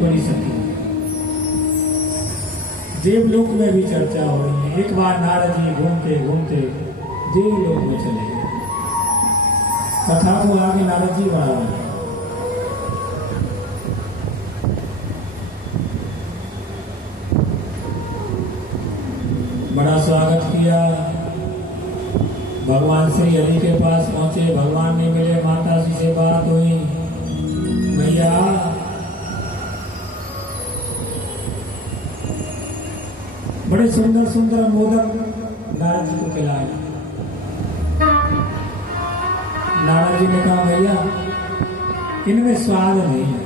बड़ी सती। देवलोक में भी चर्चा हो रही है। एक बार नारद जी घूमते घूमते देवलोक में चले गए। कथा को आगे नारद जी बढ़ा रहे। बड़ा स्वागत किया। भगवान श्री हरि के पास पहुंचे। भगवान ने मिले, माता जी से बात हुई, भैया बड़े सुंदर सुंदर मोदक नारद जी को खिलाए। नारद जी ने कहा, भैया इनमें स्वाद नहीं है।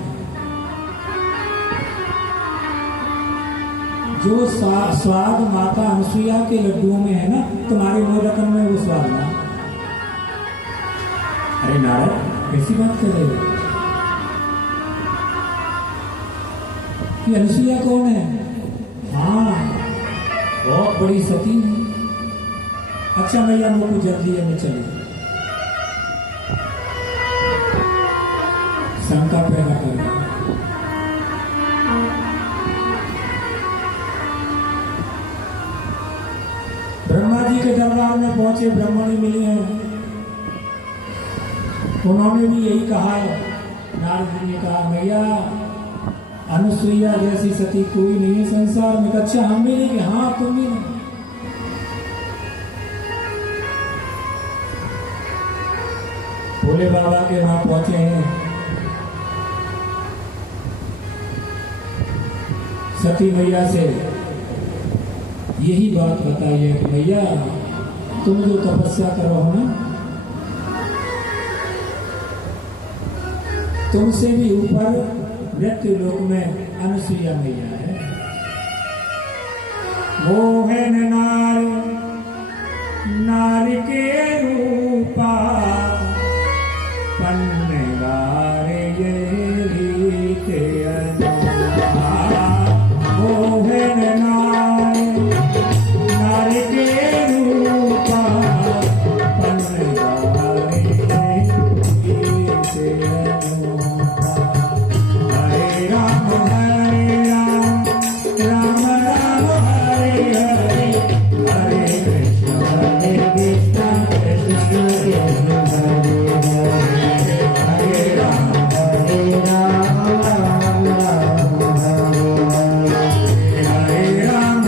जो स्वाद माता अनसुईया के लड्डुओं में है ना, तुम्हारे मोदकन में वो स्वाद ना। अरे नारद कैसी बात कर रहे हो? कि अनसुईया कौन है? हाँ, बहुत बड़ी सती है। अच्छा भैया मुझको जल्दी है, मैं चली। शंका पैदा कर रहा। ब्रह्मा जी के दरबार में पहुंचे, ब्रह्मणी मिली है। उन्होंने भी यही कहा है। नारद जी ने कहा, भैया अनुसुईया जैसी सती कोई नहीं है संसार में। अच्छा हम भी नहीं? हाँ तुम भी नहीं। भोले बाबा के वहां पहुंचे हैं। सती मैया से यही बात बताई है कि भैया तुम जो तपस्या करो हो ना, तुमसे भी ऊपर मृत्यु लोक में अनुसुईया मैया है। वो है नार, नार के रूपा पन्नेगारे ये रीते अनोखा। वो है नार, नार के रूपा पन्नेगारे ये रीते अनोखा। हरे राम राम राम हरे हरे, हरे कृष्ण कृष्ण कृष्ण हरे हरे, हरे राम राम हरे राम, हरे राम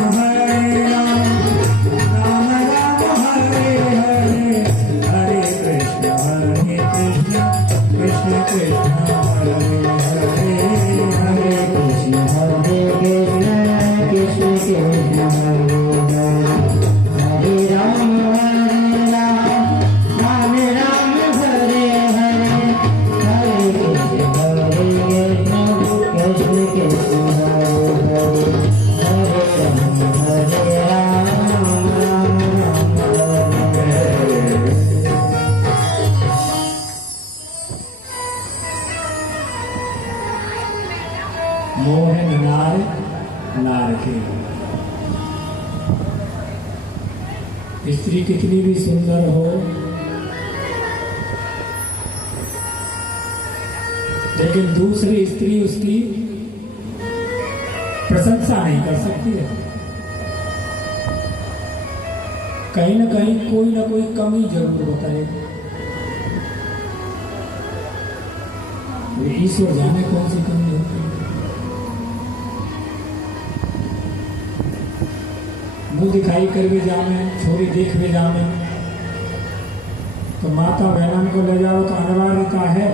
राम हरे हरे, हरे कृष्ण कृष्ण कृष्ण हरे हरे, हरे कृष्ण कृष्ण कृष्ण हरे हरे, हरे राम राम राम हरे हरे, हरे कृष्ण कृष्ण कृष्ण हरे हरे, हरे राम राम हरे हरे। मोहन नार, नार के। स्त्री कितनी भी सुंदर हो, लेकिन दूसरी स्त्री उसकी प्रशंसा नहीं कर सकती है। कहीं ना कहीं कोई ना कोई कमी जरूर होता है। ईश्वर जाने कौन सी कमी होती है। मुंह दिखाई कर भी जामे, छोरी देख भी जामे, तो माता बहन को ले जाओ तो अनिवार्यता है।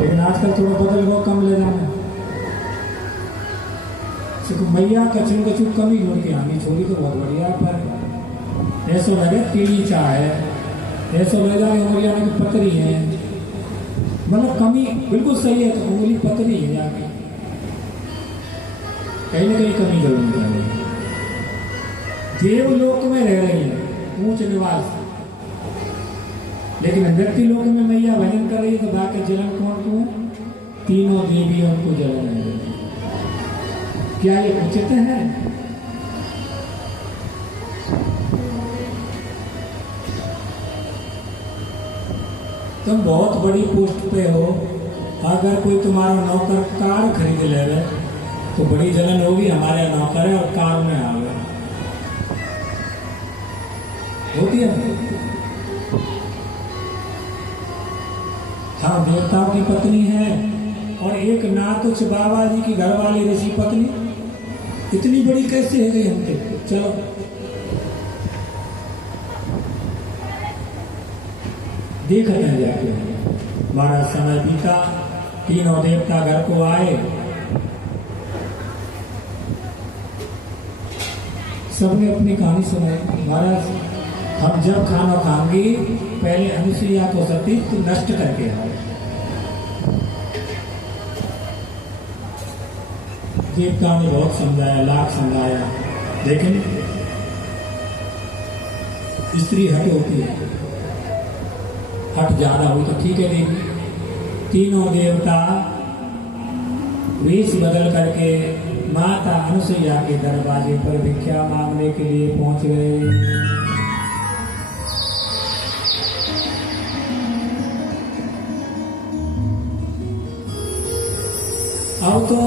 लेकिन आजकल थोड़ा बदल गो, कम ले जाना। मैया कचू कचू कमी ढूंढ के आनी। छोरी तो बहुत बढ़िया, पर ऐसा लगे पीली चाह है, ऐसा ले जाए उंगलियां की पतरी है। मतलब कमी बिल्कुल सही है, तो उंगली पतरी है जाके, कहीं ना कहीं कमी जरूर निकाले। देवलोक में रह रही है, ऊंच निवास, लेकिन मृत्यु लोक में मैया भजन कर रही है, तो बाकी जलन कौन को है? तीनों देवी उनको जलन है। क्या ये उचित है? तुम बहुत बड़ी पोस्ट पे हो, अगर कोई तुम्हारा नौकर कार खरीद ले रहे तो बड़ी जलन होगी, हमारे यहाँ नौकर है और कार में आ गए, होती है। हाँ, देवताओं की पत्नी है और एक नातुच बाबा जी की घरवाली ऋषि पत्नी, इतनी बड़ी कैसे है गई हमके। चलो देखते हैं जाके। हमारा समय बीता, तीनों देवता घर को आए, सबने अपनी कहानी सुनाई। महाराज, हम जब खाना खाएंगे पहले अनुसुईया को सतीत्व नष्ट करके आए। देवता ने बहुत समझाया, लाख समझाया, लेकिन स्त्री हट होती है, हट ज्यादा हुई तो ठीक है देवी। तीनों देवता वेश बदल करके माता अनुसुईया के दरवाजे पर भिक्षा मांगने के लिए पहुंच गए। अब तो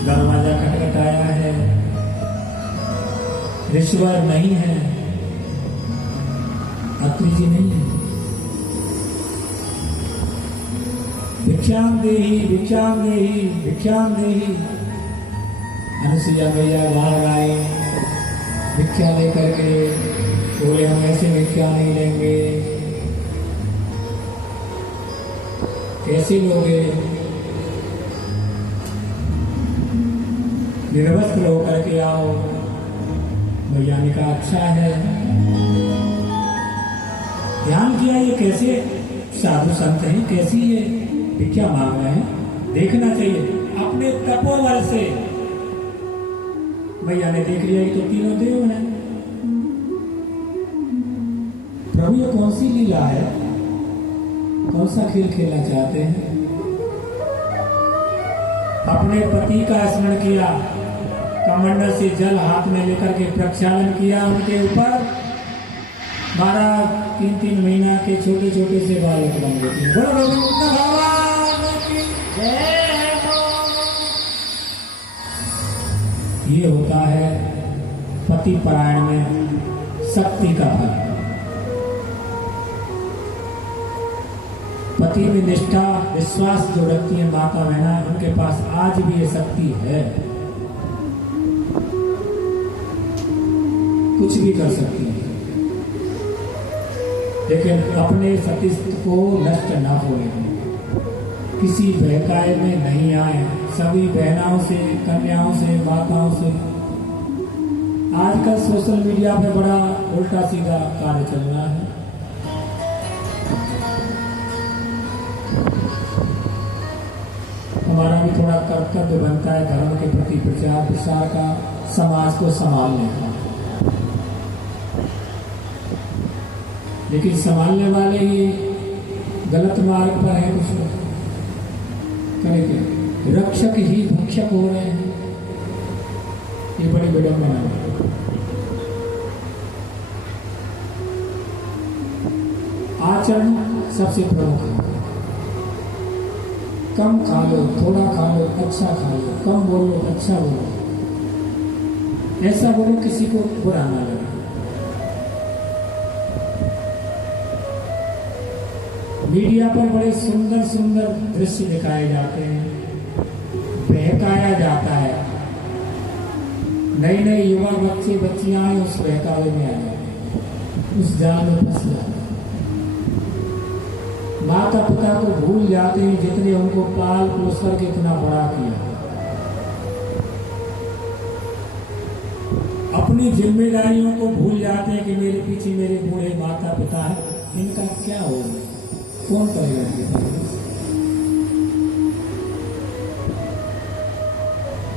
दरवाजा खटखटाया है, ऋषिवर नहीं है, अत्रि जी नहीं है। भिक्षाम देही, भिक्षाम देही, भिक्षाम देही। अनुसुईया मैया बाहर आए, भिक्षा लेकर के बोले, हम ऐसे भिक्षा नहीं लेंगे। कैसे लोगे? निर्वस्त्र होकर के आओ। मैया ने कहा अच्छा है। ध्यान किया, ये कैसे साधु संत हैं, कैसी ये भिक्षा मांग रहे हैं, देखना चाहिए। अपने तपोबल से मैया ने देख लिया, ये तो तीनों देव हैं। प्रभु ये कौन सी लीला है, कौन सा खेल खेलना चाहते हैं? अपने पति का स्मरण किया, कमंडल से जल हाथ में लेकर के प्रक्षालन किया उनके ऊपर। 12-3 महीना के छोटे छोटे से बालक बन गए। ये होता है पति परायण में शक्ति का फल। पति में निष्ठा विश्वास जो रखती है माता बहना, उनके पास आज भी ये शक्ति है, कुछ भी कर सकती है। लेकिन अपने सतीत्व को नष्ट ना होने, किसी बहकाए में नहीं आए। सभी बहनाओं से, कन्याओं से, माताओं से आजकल सोशल मीडिया पे बड़ा उल्टा सीधा कार्य चल रहा है। हमारा भी थोड़ा कर्तव्य बनता है धर्म के प्रति प्रचार प्रसार का, समाज को संभालने का। लेकिन संभालने वाले ही गलत मार्ग पर है, कुछ करेंगे, रक्षक ही भक्षक हो रहे हैं। ये बड़ी विडंबना है। आचरण सबसे प्रमुख है। कम खा लो, थोड़ा खा लो, अच्छा खा लो, कम बोलो, अच्छा बोलो। ऐसा बोलो किसी को बुरा ना लगे। मीडिया पर बड़े सुंदर सुंदर दृश्य दिखाए जाते हैं, बहकाया जाता है। नए नए युवा बच्चे बच्चियां हैं, उस बहकावे में आ जाते हैं, उस जाल में फंस जाते हैं। माता पिता को भूल जाते हैं, जितने उनको पाल पोस करके इतना बड़ा किया। अपनी जिम्मेदारियों को भूल जाते हैं कि मेरे पीछे मेरे बूढ़े माता पिता हैं, इनका क्या होगा, कौन करेगा?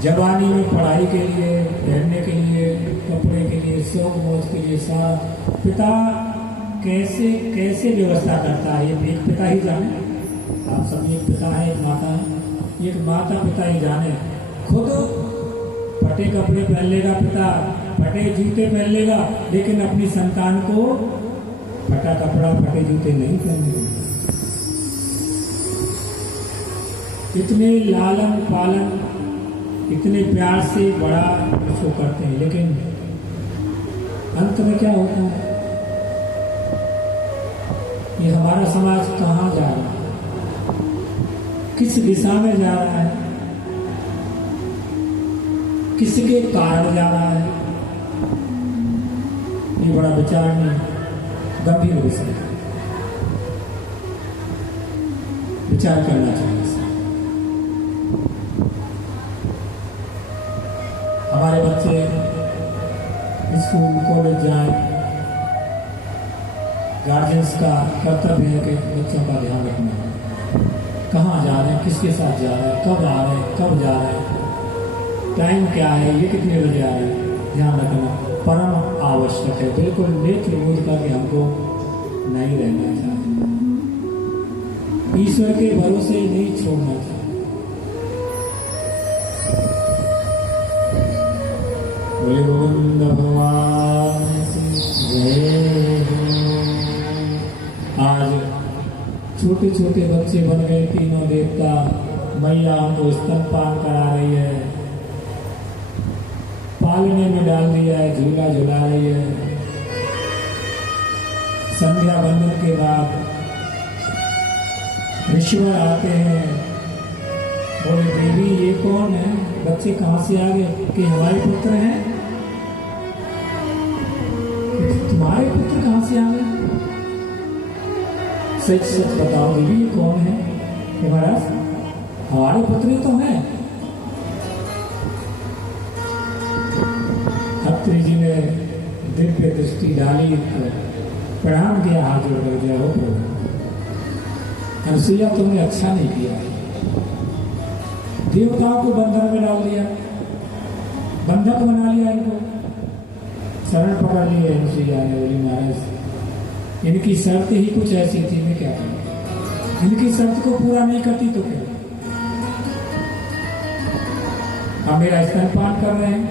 जवानी में पढ़ाई के लिए, पहनने के लिए, कपड़े के लिए, शौक मौज के लिए सारा पिता कैसे कैसे व्यवस्था करता है, ये एक पिता ही जाने। आप सब एक पिता है, एक माता है, एक माता पिता ही जाने। खुद फटे कपड़े पहन लेगा पिता, फटे जूते पहन लेगा, लेकिन अपनी संतान को फटा कपड़ा फटे जूते नहीं पहनने देगा। इतने लालन पालन, इतने प्यार से बड़ा उसको करते हैं, लेकिन अंत में क्या होता है? ये हमारा समाज कहाँ जा रहा है, किस दिशा में जा रहा है, किसके कारण जा रहा है? ये बड़ा विचारणीय गंभीर विषय है, विचार करना चाहिए। हमारे बच्चे स्कूल कॉलेज जाए, गार्जियंस का कर्तव्य है कि बच्चों का ध्यान रखना है, कहाँ जा रहे हैं, किसके साथ जा रहे हैं, कब आ रहे हैं, कब जा रहे हैं, टाइम क्या है, ये कितने बजे आ रहे हैं, ध्यान रखना परम आवश्यक है। बिल्कुल नेत्र मूंद करके हमको नहीं रहना चाहिए, ईश्वर के भरोसे नहीं छोड़ना चाहिए। बोले गोविंद भगवान जय। आज छोटे छोटे बच्चे बन गए तीनों देवता, मैया उनको स्तनपान करा रही है, पालने में डाल दिया है, झूला झुला रही है। संध्या बंदन के बाद ऋषिवर आते हैं, बोले देवी ये कौन है, बच्चे कहाँ से आ गए? कि हमारे पुत्र हैं। तुम्हारे पुत्र कहाँ से आ गए? सच सच बताओ देवी ये कौन है? महाराज हमारे पुत्र तो हैं। अत्रि जी ने दिव्य दृष्टि डाली, प्रणाम किया, हाथ जोड़ कर दिया, हो प्रभु अनुसुईया तुमने अच्छा नहीं किया, देवताओं को बंधन में डाल दिया, बंधक बना लिया, इनको शरण पकड़ लिए। अनुसुईया ने बोली महाराज इनकी शर्त ही कुछ ऐसी थी, मैं क्या करूं, इनकी शर्त को पूरा नहीं करती तो क्या? अब मेरा स्तनपान कर रहे हैं,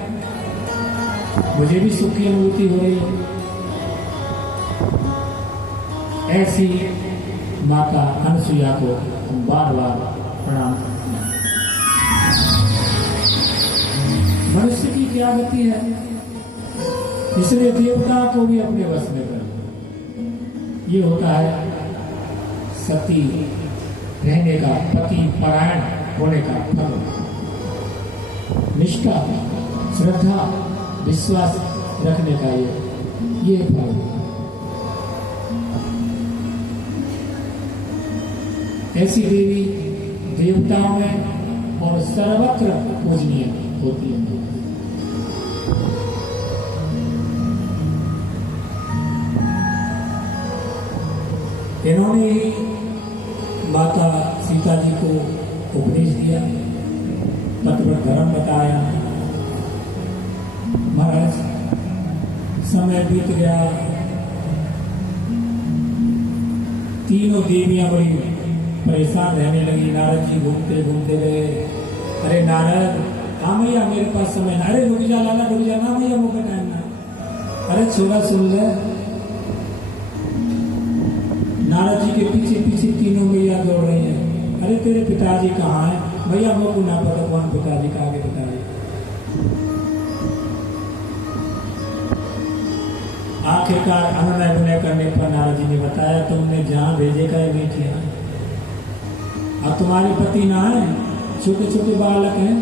मुझे भी सुख की अनुभूति हो रही है। ऐसी माता अनुसुईया को हम बार बार प्रणाम करते हैं। मनुष्य की क्या गति है, इसलिए देवता को भी अपने वश में कर। ये होता है सती रहने का, पति परायण होने का फल। निष्ठा, श्रद्धा, विश्वास रखने का ये फल है। ऐसी देवी देवताओं में और सर्वत्र पूजनीय होती है। इन्होंने ही माता सीता जी को उपदेश दिया, तत्व धर्म बताया। महाराज समय बीत गया, तीनों देवियां बड़ी परेशान रहने लगी। नारद जी घूमते घूमते गए, अरे नारद हाँ भैया मेरे पास समय ना, अरे रुक जा लाला रुक जा ना भैया मुझे टाइम ना, अरे छोड़ा सुन ले। नारद जी के पीछे पीछे तीनों मैया दौड़ रही हैं, अरे तेरे पिताजी कहाँ हैं? भैया मुझको ना पता कौन पिताजी का आगे पिताजी। आखिरकार अनुनय विनय करने पर नारद जी ने बताया तुमने जहां भेजेगा ये बेटियां, अब तुम्हारे पति ना है, छोटे छोटे बालक हैं।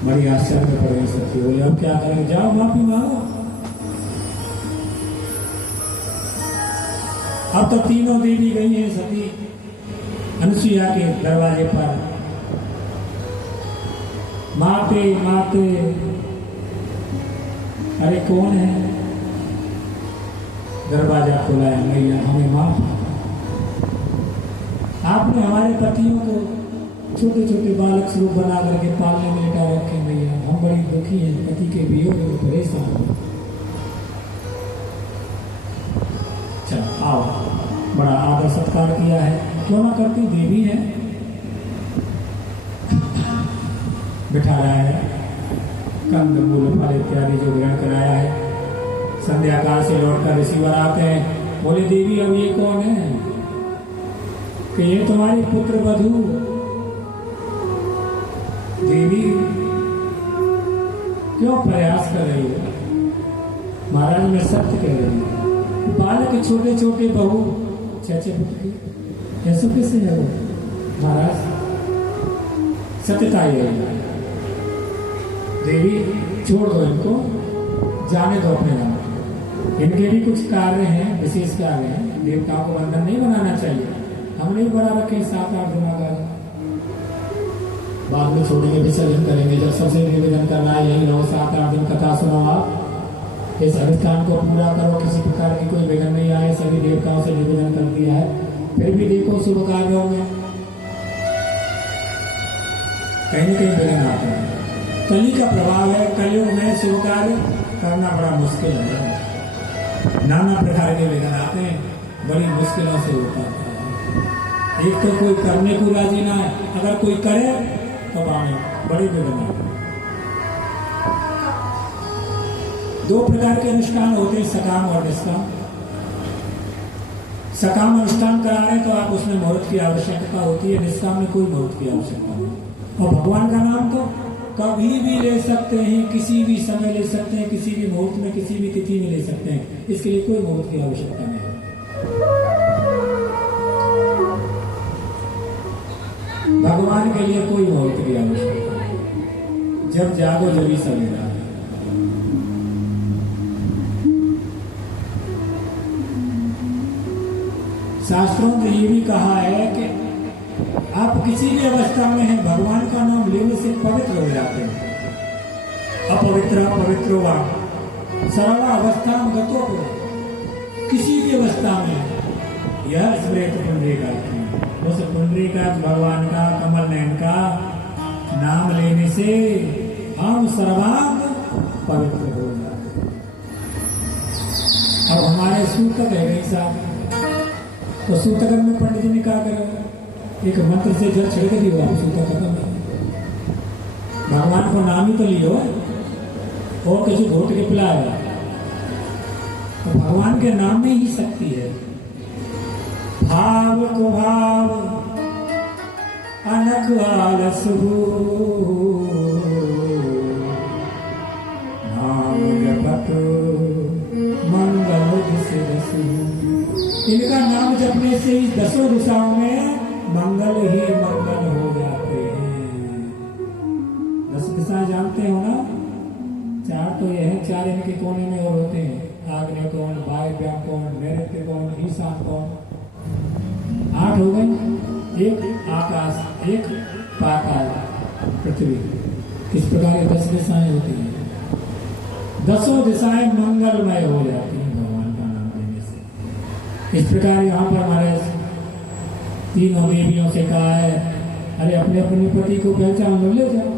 बड़ी आश्चर्य में पड़ गई सती, बोले अब क्या करें, जाओ माफी मांगो। अब तो तीनों देवी गई हैं सती अनुसुईया के दरवाजे पर, माते माते अरे कौन है? दरवाजा खोला है, मैया हमें माफ, आपने हमारे पतियों को छोटे छोटे बालक स्वरूप बना करके पालने में लेटा रखे मैया, हम बड़ी दुखी हैं, पति के वियोग में परेशान। चल आओ, बड़ा आदर सत्कार किया है, क्यों ना करती, देवी है। बिठा रहा है, कंद मूल फल इत्यादि जो ग्रहण कराया है। संध्याकाल से लौटकर ऋषिवर आते हैं, बोले देवी अब ये कौन है? कि ये तुम्हारी पुत्र वधू देवी क्यों प्रयास कर रही है? महाराज मैं सत्य कह रही हूँ। बालक छोटे छोटे बहू चचे पुत्र ऐसा कैसे है वो? महाराज सत्यता ही है। देवी छोड़ दो इनको, जाने दो अपने नाम। इनके भी कुछ कार्य हैं, विशेष कार्य हैं। देवताओं को बंधन नहीं बनाना चाहिए। हमने भी बना रखे 7-8 दिमाग। बाद में छोड़ेंगे, विसर्जन करेंगे। जब सबसे निवेदन करना है यही रहो, 7-8 दिन कथा सुनो। आप इस अनुष्ठान को पूरा करो, किसी प्रकार की कोई विघ्न नहीं आए। सभी देवताओं से निवेदन कर दिया है। फिर भी देखो शुभ कार्यों में कहीं न कहीं विघ्न आता है। कली का प्रभाव है। कलयुग में शुभ कार्य करना बड़ा मुश्किल है। नाना प्रकार के विघ्न आते हैं, बड़ी मुश्किलों से होता है। एक तो कोई करने को राजी ना है, अगर कोई करे तो आने बड़े विघ्न आते हैं। 2 प्रकार के अनुष्ठान होते हैं, सकाम और निष्काम। सकाम अनुष्ठान करा रहे तो आप उसमें मुहूर्त की आवश्यकता होती है, निष्काम में कोई मुहूर्त की आवश्यकता नहीं। और भगवान का नाम तो कभी भी ले सकते हैं, किसी भी समय ले सकते हैं, किसी भी मुहूर्त में, किसी भी तिथि में ले सकते हैं। इसके लिए कोई मुहूर्त की आवश्यकता नहीं है। भगवान के लिए कोई मुहूर्त की आवश्यकता नहीं। जब जागो जब ही सवेरा। शास्त्रों ने ये भी कहा है कि आप किसी भी अवस्था में हैं, भगवान का नाम लेने से पवित्र हो जाते हैं। अपवित्र पवित्र हुआ सरला अवस्था में गतो को किसी भी अवस्था में यह स्मृत पुंडरीकाक्ष उस पुंडरीकाक्ष भगवान का कमल नयन का नाम लेने से हम सर्वांग पवित्र हो जाते हैं। अब हमारे सूतक है गई साहब, तो सूतक में पंडित जी ने कहा करेगा एक मंत्र से जल छिड़क दियो, आप सूता खत्म है। भगवान को नाम ही तो लियो और किसी घोट के पिलाएगा। तो भगवान के नाम में ही शक्ति है। भाव को भाव अनक आलस नाम जपत मंगल दिसे रसू। इनका नाम जपने से ही 10 दिशाओं में मंगल ही मंगल हो जाते हैं। 10 दिशा जानते हो ना? 4 तो ये है, 4 इनके कोने में और होते हैं। आग्नेय कोण, वायव्य कोण, नैऋत्य कोण, ईशान कोण। 8 हो गए। एक आकाश, एक पाताल, पृथ्वी। इस प्रकार की 10 दिशाएं होती हैं। 10 दिशाएं मंगलमय हो जाती हैं भगवान का नाम लेने से। इस प्रकार यहाँ पर हमारे 3 देवियों से कहा है, अरे अपने अपने पति को पहचान लो, ले जाओ।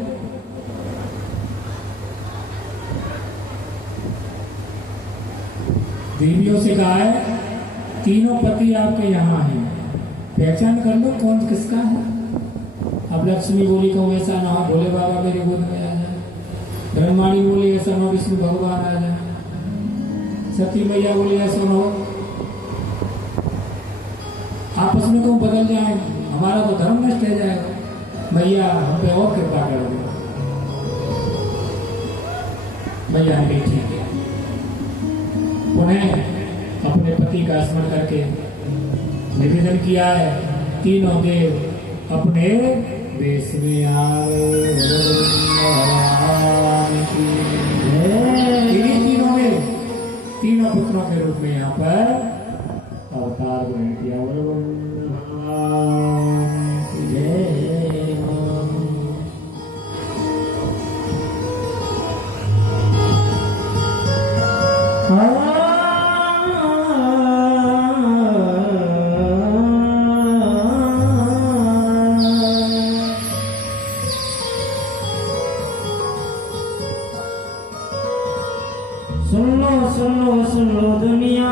देवियों से कहा है, तीनों पति आपके यहाँ हैं, पहचान कर लो कौन किसका है। अब लक्ष्मी बोली कहूँ ऐसा ना हो भोले बाबा मेरे गोद में आ जाए। ब्रह्माणी बोली ऐसा ना हो विष्णु भगवान आ जाए। सती मैया बोली ऐसा ना हो आपस में तो बदल जाए, हमारा तो धर्म नष्ट हो जाएगा। मैया हम पे और कृपा कर दो। मैया ने कही ठीक है। उन्हें अपने पति का स्मरण करके निवेदन किया है। तीनों देव अपने देश में आए। तीनों ने तीनों पुत्रों के रूप में यहाँ पर अवतार ग्रहण किया। सुन लो दुनिया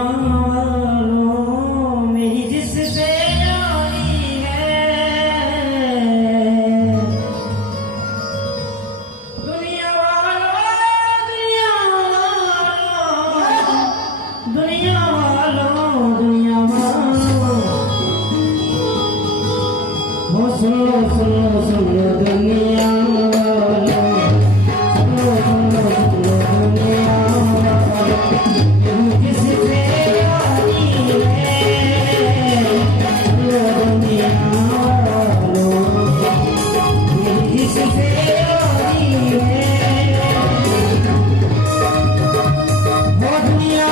वालों, मेरी जिससे यारी है। दुनिया वालों, दुनिया वालों, दुनिया वालों, दुनिया वालों, हो सुनो सुनो सुनो दुनिया वालों, सुनो सुनो सुनो दुनिया वालों, किससे यारी है, सुनो दुनिया वालों, किससे यारी है, हो दुनिया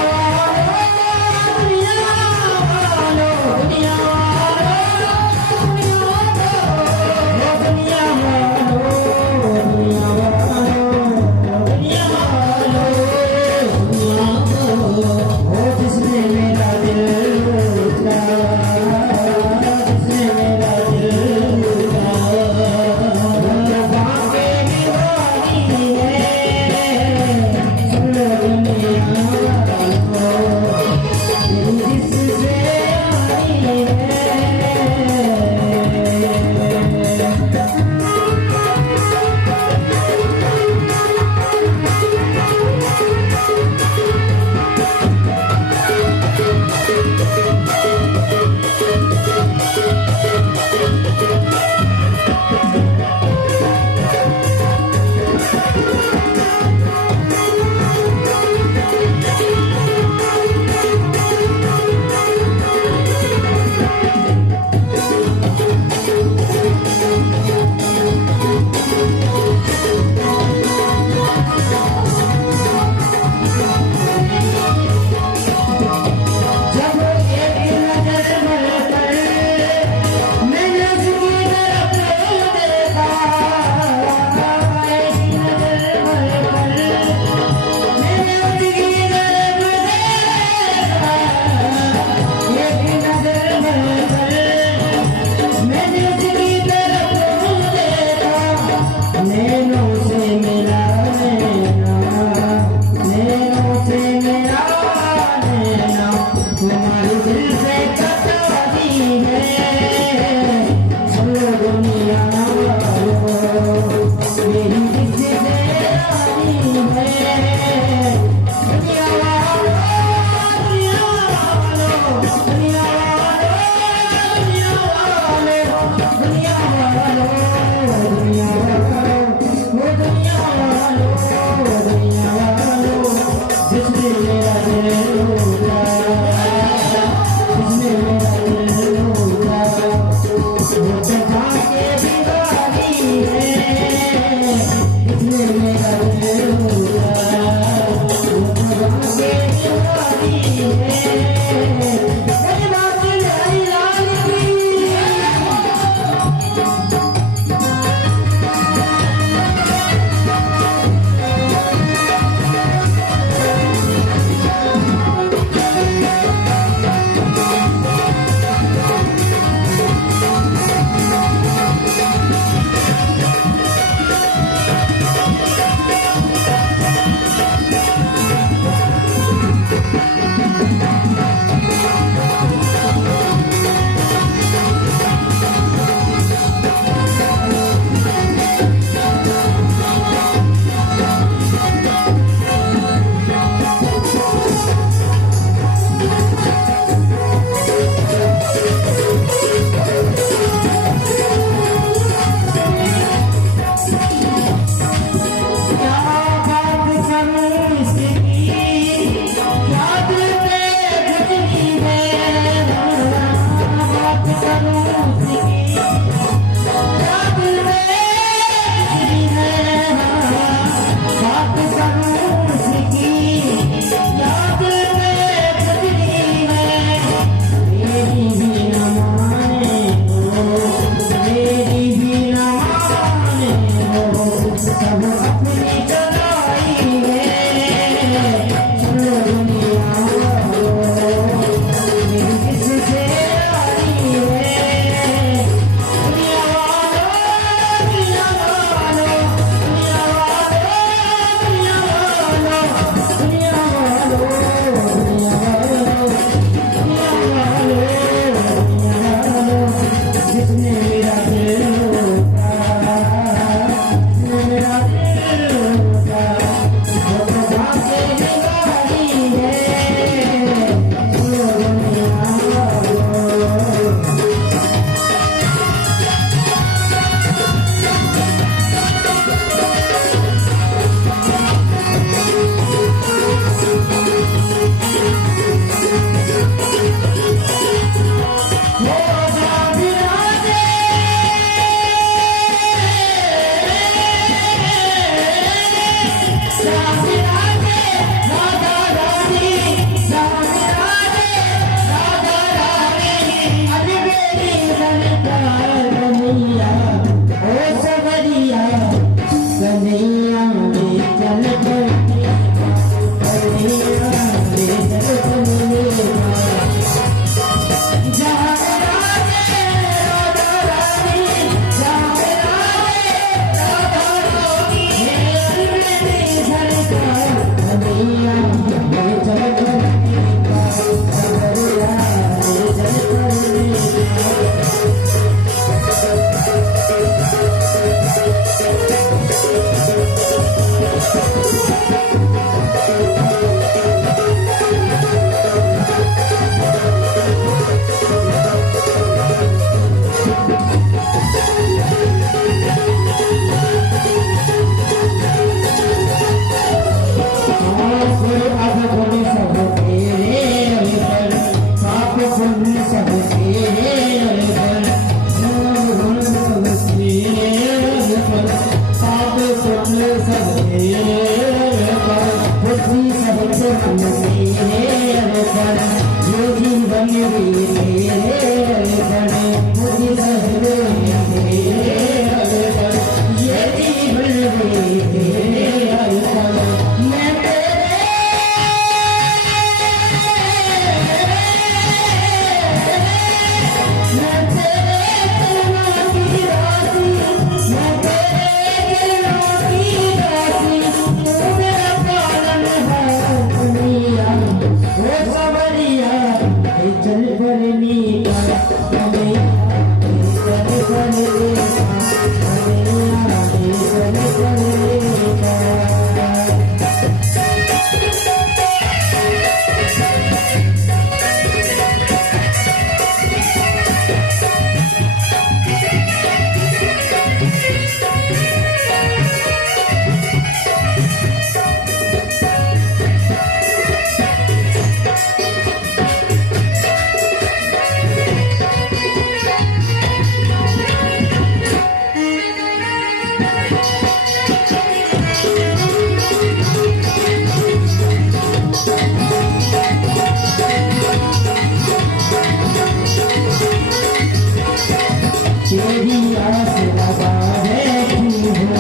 तेरी आस लगा बैठी हूँ,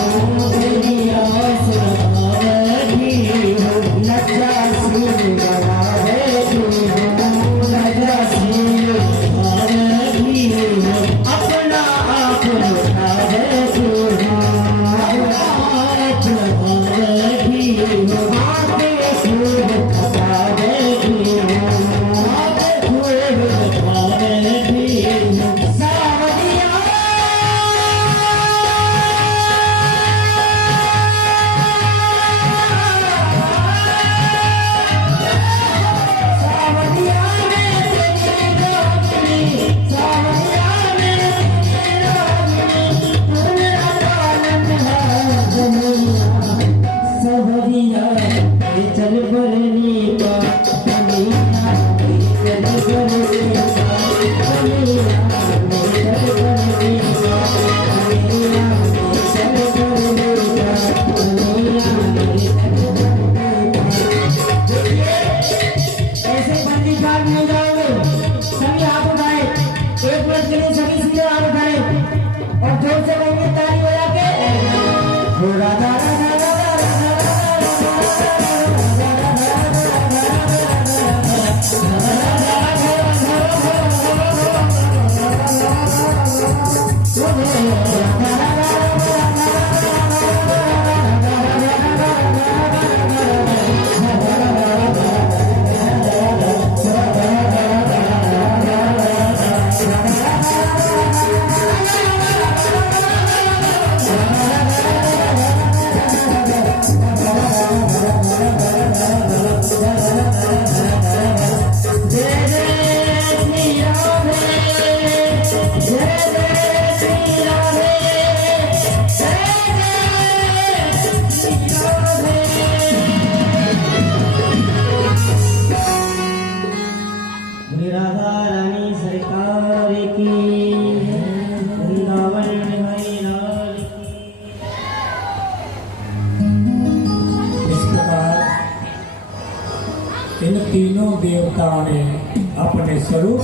तेरी आस लगा बैठी हूँ, लज्जा से लगा बैठी हूँ, लज्जा से लगा बैठी हूँ, अपना आप लगा बैठी हूँ, अपना आप लगा बैठी हूँ, आगे खूब खपा बैठी हूँ, आगे खूब खपा बैठी हूँ। सावरिया सावरिया में तेरी रागनी, सावरिया में तेरी रागनी, मेरा पालन है दुनिया। सावरिया ये चल बरनी का दुनिया, ये चल बरनी का दुनिया, ये चल बरनी का दुनिया, ये चल बरनी का दुनिया, ये चल बरनी का। देखिए ऐसे बंदी कार में जाओगे, सभी हाथ उठाए, एक मिनट के लिए सभी सीधे हाथ उठाए और जोर से कहेंगे ताली बजा के, हो राधा राधा राधा रानी सरकार की, वृंदावन बिहारी लाल की। इस प्रकार इन तीनों देवताओं ने अपने स्वरूप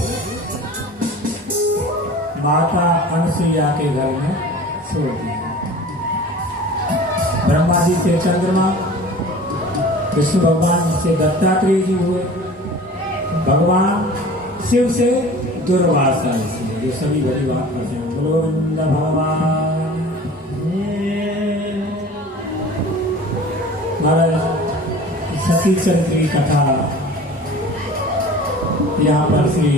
माता अनसुईया के घर में छोड़ दिए। ब्रह्मा जी से चंद्रमा, विष्णु भगवान से दत्तात्रेय जी हुए, भगवान शिव से दुर्वासा ऋषि, ये सभी बड़ी बात करते हैं। बोलो वृंद भगवान। महाराज सती चरित्र की कथा यहाँ पर श्री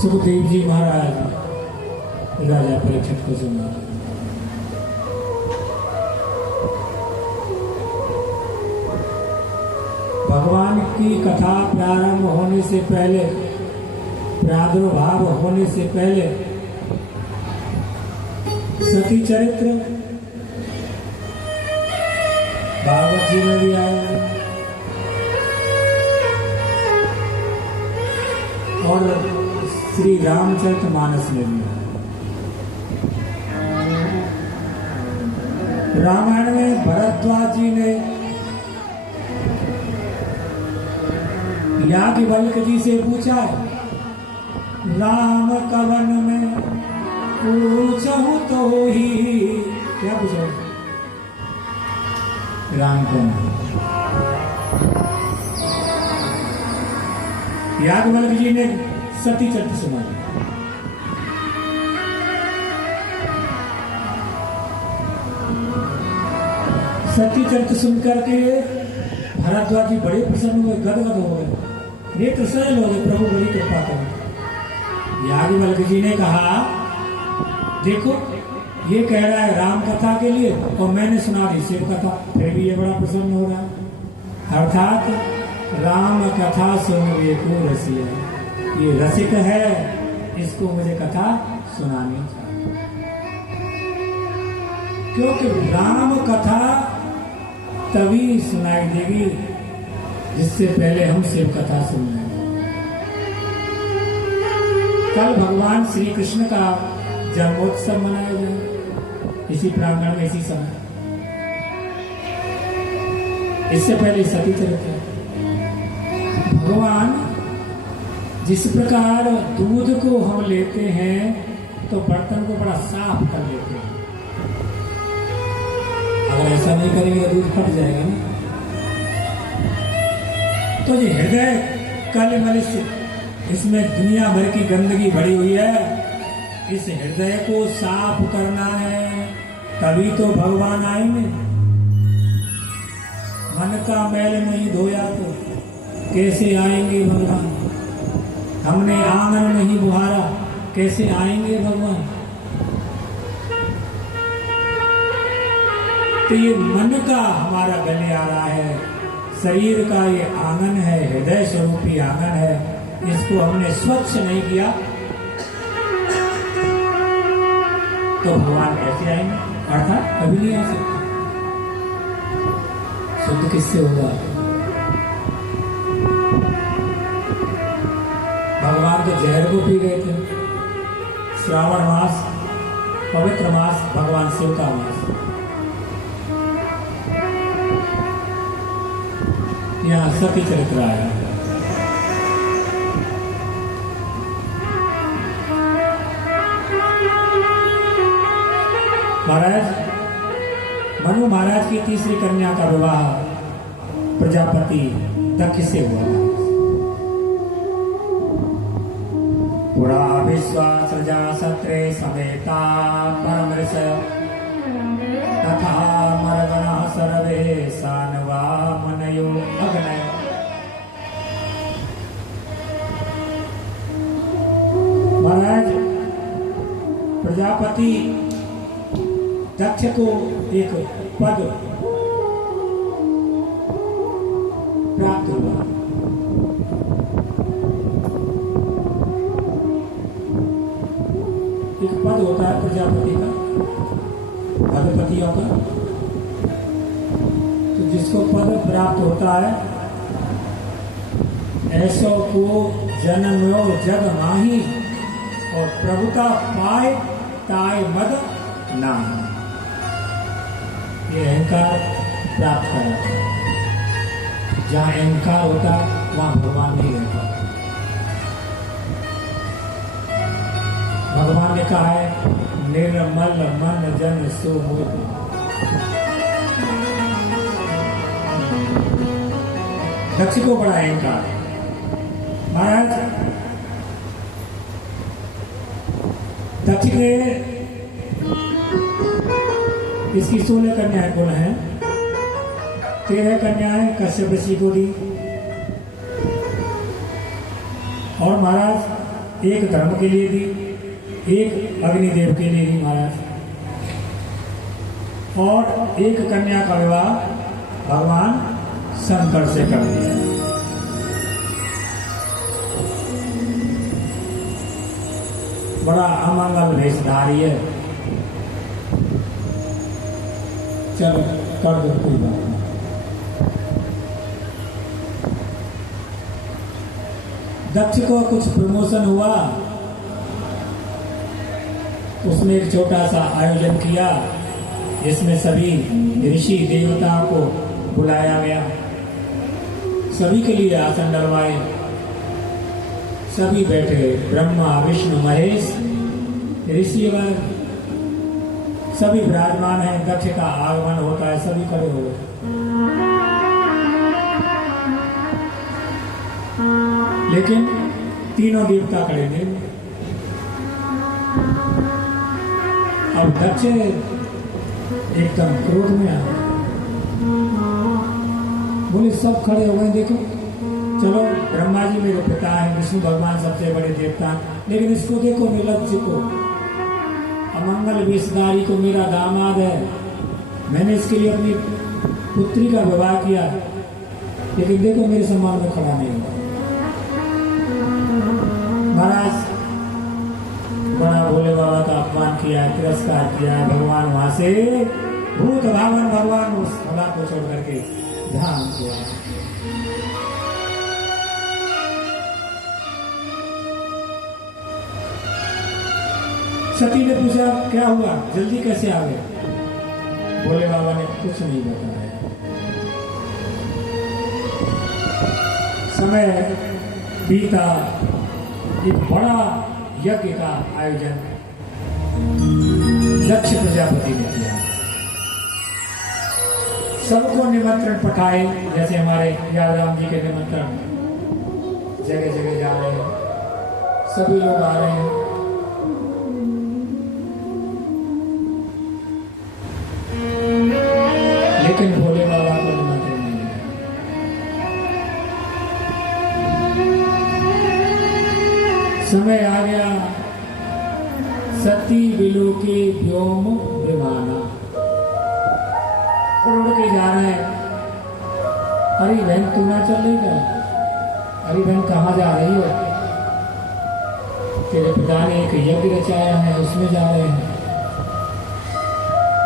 सुखदेव जी महाराज राजा परीक्षित को सुना। भगवान की कथा प्रारंभ होने से पहले, प्रादुर्भाव होने से पहले सती चरित्र भागवत जी में भी आया और श्री रामचरितमानस में भी आया। रामायण में भरद्वाज जी ने याज्ञवल्क जी से पूछा, राम कवन में पूछूं तो ही, क्या पूछा? राम कौन? याज्ञवल्क जी ने सती चरित्र सुना। सती चरित्र सुनकर के भरद्वाज जी बड़े प्रसन्न हुए, गदगद हो गए, नेत्र सजल हो गए, प्रभु बड़ी कृपा करें। याज्ञवल्क जी ने कहा, देखो ये कह रहा है राम कथा के लिए और मैंने सुना दी शिव कथा, फिर भी ये बड़ा प्रसन्न हो रहा है। अर्थात राम कथा सुनने को रसिया, ये रसिक है, इसको मुझे कथा सुनानी चाहिए। क्योंकि राम कथा तभी सुनाई देगी जिससे पहले हम शिव कथा सुन लेंगे। कल भगवान श्री कृष्ण का जन्मोत्सव मनाया जाए इसी प्रांगण में, इसी समय। इससे पहले सती चरित्र। भगवान जिस प्रकार दूध को हम लेते हैं तो बर्तन को बड़ा साफ कर लेते हैं। अगर ऐसा नहीं करेंगे तो दूध फट जाएगा ना। तो ये हृदय कल मलिस, इसमें दुनिया भर की गंदगी भरी हुई है। इस हृदय को साफ करना है, तभी तो भगवान आएंगे। मन का मैल नहीं धोया तो कैसे आएंगे भगवान? हमने आंगन नहीं बुहारा, कैसे आएंगे भगवान? तो ये मन का हमारा गले आ रहा है, शरीर का ये आंगन है, हृदय स्वरूपी आंगन है। इसको हमने स्वच्छ नहीं किया तो भगवान कैसे आएंगे? अर्थात कभी नहीं आ सकते। शुद्ध किससे होगा? भगवान तो जहर को पी गए थे। श्रावण मास पवित्र मास, भगवान शिव का मास। यहाँ सती चरित्र आया। महाराज मनु महाराज की तीसरी कन्या का विवाह प्रजापति दक्ष से हुआ। पुरा विश्वास प्रजा सत्रे समेता परम ऋषय तथा मरगणा सर्वे सानवा मनयो अग्नय। महाराज प्रजापति दक्ष को एक पद प्राप्त हुआ। एक पद होता है प्रजापति का, अधिपतियों का। तो जिसको पद प्राप्त होता है, ऐसो को जन्मो जग माही और प्रभुता पाए ताय मद नाही। ये अहंकार प्राप्त करा। जहाँ अहंकार होता वहां भगवान नहीं रहता। भगवान ने कहा है निर्मल मन जन सो मोहि। दक्ष को बड़ा अहंकार। महाराज दक्ष के इसकी 16 कन्याएं गुण हैं। 13 कन्याएं कश्यप ऋषि को दी। और महाराज एक धर्म के लिए दी, एक अग्निदेव के लिए दी महाराज। और एक कन्या का विवाह भगवान शंकर से कर दिया। बड़ा अमंगल भेषधारी है। चलो कर दो, कोई बात नहीं। दक्ष को कुछ प्रमोशन हुआ, उसने एक छोटा सा आयोजन किया जिसमें सभी ऋषि देवताओं को बुलाया गया। सभी के लिए आसन डलवाए, सभी बैठे, ब्रह्मा विष्णु महेश ऋषिगण सभी विराजमान हैं। दक्ष का आगमन होता है, सभी खड़े हो गए। लेकिन तीनों देवता खड़े थे। अब दक्ष एकदम क्रोध में आ गए। बोले सब खड़े हो गए, देखो चलो ब्रह्मा जी मेरे पिता हैं, विष्णु भगवान सबसे बड़े देवता, लेकिन इसको देखो निर्लज्ज को, अमंगल वेशधारी को, मेरा दामाद है, मैंने इसके लिए अपनी पुत्री का विवाह किया, लेकिन देखो मेरे सम्मान में खड़ा नहीं हुआ। महाराज बड़ा भोले बाबा का अपमान किया, तिरस्कार किया। भगवान वहां से भूत भावन भगवान उस सभा को छोड़ करके ध्यान किया। सती ने पूछा क्या हुआ, जल्दी कैसे आ गए? भोले बाबा ने कुछ नहीं बताया। समय बीता, एक बड़ा यज्ञ का आयोजन दक्ष प्रजापति ने किया। सबको निमंत्रण पठाए, जैसे हमारे यादराम जी के निमंत्रण जगह जगह जा रहे हैं, सभी लोग आ रहे हैं। लेकिन भोले बाबा को निमंत्रण नहीं है। समय आ गया, सती बिलु के व्योम विमाना, उड़ के जा रहे हैं। अरे बहन तू ना चल रही क्या? अरे बहन कहाँ जा रही हो? तेरे पिता ने एक यज्ञ रचाया है, उसमें जा रहे हैं।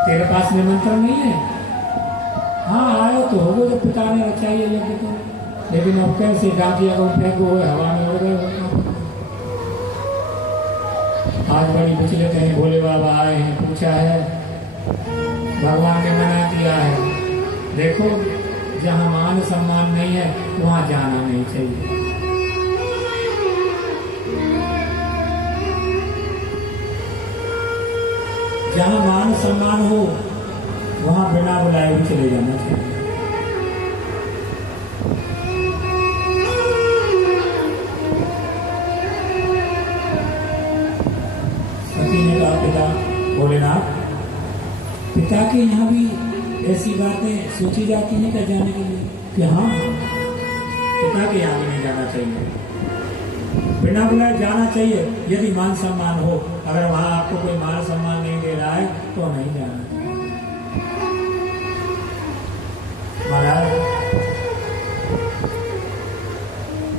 तेरे पास निमंत्रण नहीं है? हाँ आयो तो होगो जब पिता ने रचाई है यज्ञ तो, लेकिन अब कैसे डाकिया को फेंको हुए हवा में उड़ गए हो। आज बड़ी विचलित हैं, भोले बाबा आए हैं, पूछा है, भगवान ने मना किया है। देखो जहाँ मान सम्मान नहीं है वहां जाना नहीं चाहिए। जहाँ मान सम्मान हो वहां बिना बुलाए भी चले जाना चाहिए। सती ने कहा, पिता भोलेनाथ, पिता के यहाँ भी ऐसी बातें सोची जाती हैं क्या जाने के लिए? कि हाँ, पिता के यहाँ भी नहीं जाना चाहिए, बिना बुलाए जाना चाहिए। यदि मान सम्मान हो, अगर वहां आपको कोई मान सम्मान नहीं दे रहा है तो नहीं जाना चाहिए। महाराज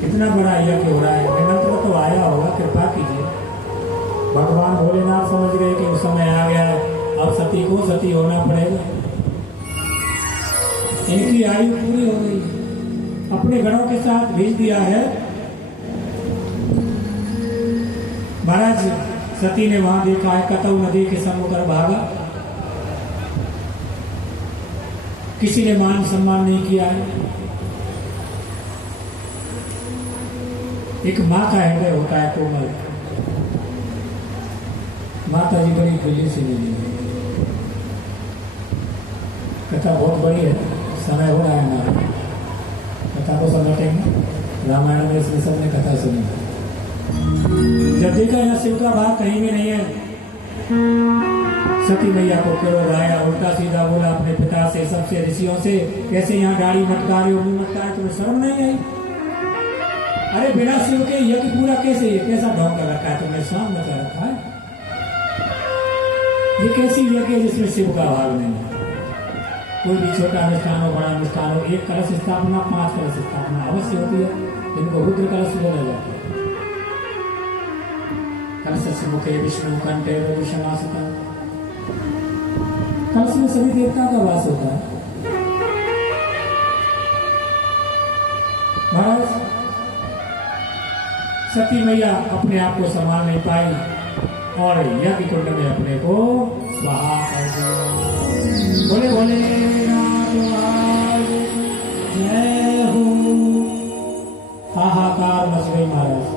कितना बड़ा यज्ञ हो रहा है, निमंत्रण तो आया होगा, कृपा कीजिए। भगवान भोलेनाथ समझ गए कि उस समय आ गया है, अब सती को सती होना पड़ेगा। इनकी आयु पूरी हो गई, अपने गणों के साथ भेज दिया है। महाराज सती ने वहां देखा है, कतऊ नदी के समुद्र भागा, किसी ने मान सम्मान नहीं किया है। एक माँ का हृदय होता है कोमल, माता जी बड़ी खुली से मिली। कथा बहुत बड़ी है, समय हो रहा है हमारा, कथा को समेटेंगे। रामायण में इसलिए सबने कथा सुनी। जब देखा यहाँ शिव का भाग कहीं भी नहीं है, सती मैया को क्रोध आया, उल्टा सीधा बोला अपने पिता से, सबसे ऋषियों से, कैसे यहाँ गाड़ी मटका रहे हो, मुंह मटका रहे, तुम्हें शर्म नहीं आई? अरे बिना शिव के यज्ञ पूरा कैसे, ये कैसा ढोंग कर रखा है तुमने, शाम मचा रखा है। ये कैसी यज्ञ है जिसमें शिव का भाग नहीं है? कोई भी छोटा अनुष्ठान हो, बड़ा अनुष्ठान हो, एक कलश स्थापना, 5 कलश स्थापना अवश्य होती है, जिनको रुद्र कलश बोला जाता है। कलश मुखे विष्णु कंठे विभूषणासुता, कलश में सभी देवता का वास होता है। महाराज सती मैया अपने आप को संभाल नहीं पाई और यज्ञ कुंड में अपने को स्वाहा कर दिया। बोले बोले जय हो। हाहाकार मच गई महाराज।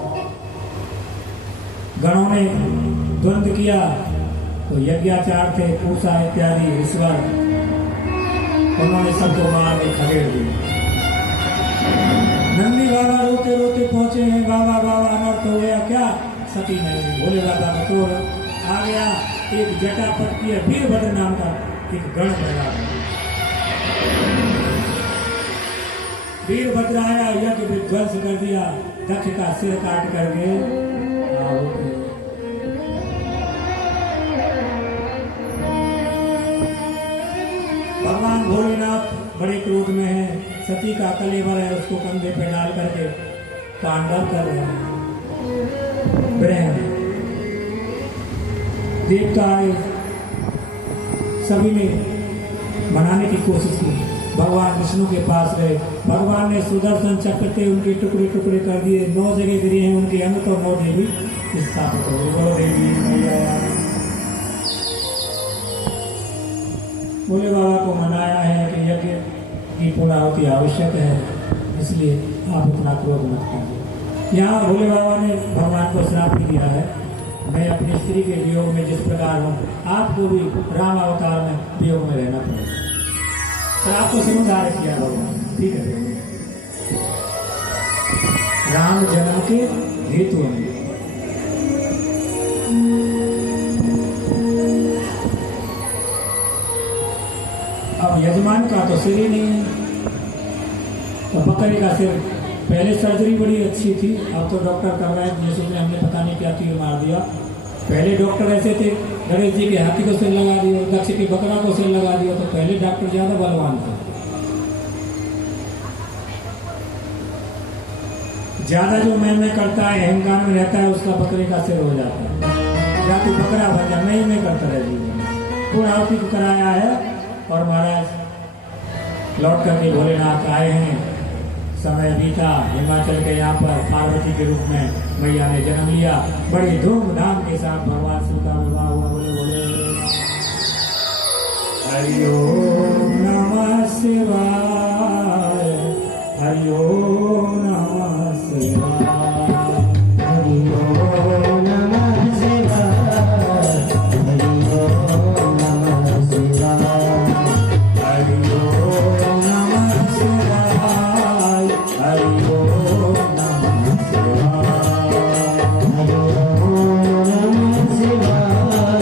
गणों ने द्वंद्व किया तो यज्ञाचार थे, पूषा इत्यादि ईश्वर, उन्होंने सबको मार के खदेड़ दिया। नंदी बाबा रोते रोते पहुंचे हैं, बाबा बाबा अनर्थ हो गया क्या? सती नहीं, भोले बाबा का तोड़ आ गया। एक जटा पटकी है, वीरभद्र नाम का एक गण पैदा। वीरभद्र आया, यज्ञ विध्वंस कर दिया, दक्ष का सिर काट करके भगवान भोलेनाथ बड़े क्रोध में है। सती का कलेवर है, उसको कंधे पे डाल करके तांडव कर रहे हैं। देवता आए, सभी ने बनाने की कोशिश की। भगवान विष्णु के पास गए, भगवान ने सुदर्शन चक्र से उनके टुकड़े टुकड़े कर दिए। 9 जगह गिरे हैं उनके अंग, तो 9 देवी स्थापित हो गई। बोलो देवी मैया। भोले बाबा को मनाया है कि यज्ञ की पूर्णाहुति आवश्यक है, इसलिए आप उतना क्रोध मत कीजिए। यहाँ भोले बाबा ने भगवान को श्राप भी दिया है, मैं अपनी स्त्री के वियोग में जिस प्रकार हूँ, आपको भी राम अवतार में वियोग में रहना पड़ेगा। तो आपको समुदाय किया भगवान, ठीक है। राम जन्म के हेतु में अब यजमान का तो सिर ही नहीं है, तो बकरे का सिर, पहले सर्जरी बड़ी अच्छी थी, अब तो डॉक्टर कर रहे हैं, जैसे हमने पता नहीं क्या तीर मार दिया। पहले डॉक्टर ऐसे थे, गणेश जी के हाथी को सिर लगा दिया, दक्ष के बकरा को सिर लगा दिया, तो पहले डॉक्टर ज्यादा बलवान थे। ज्यादा जो मैं करता है, अहंकार में रहता है, उसका बकरे का सिर हो जाता है, या तो बकरा बन जा, मैं करता रह जीवन पूरा आहुति को कराया है। और महाराज लौट करके भोलेनाथ आए हैं, समय बीता, हिमाचल के यहाँ पर पार्वती के रूप में मैया ने जन्म लिया, बड़ी धूमधाम के साथ भगवान शिव का विवाह हुआ। बोले बोले हरि ओम नमः शिवाय, हरि ओम नमः शिवाय, हरि ओम नमः शिवाय, हरि ओम नमः शिवाय, हरि ओम नमः शिवाय, हरि ओम नमः शिवाय, हरि ओम नमः शिवाय,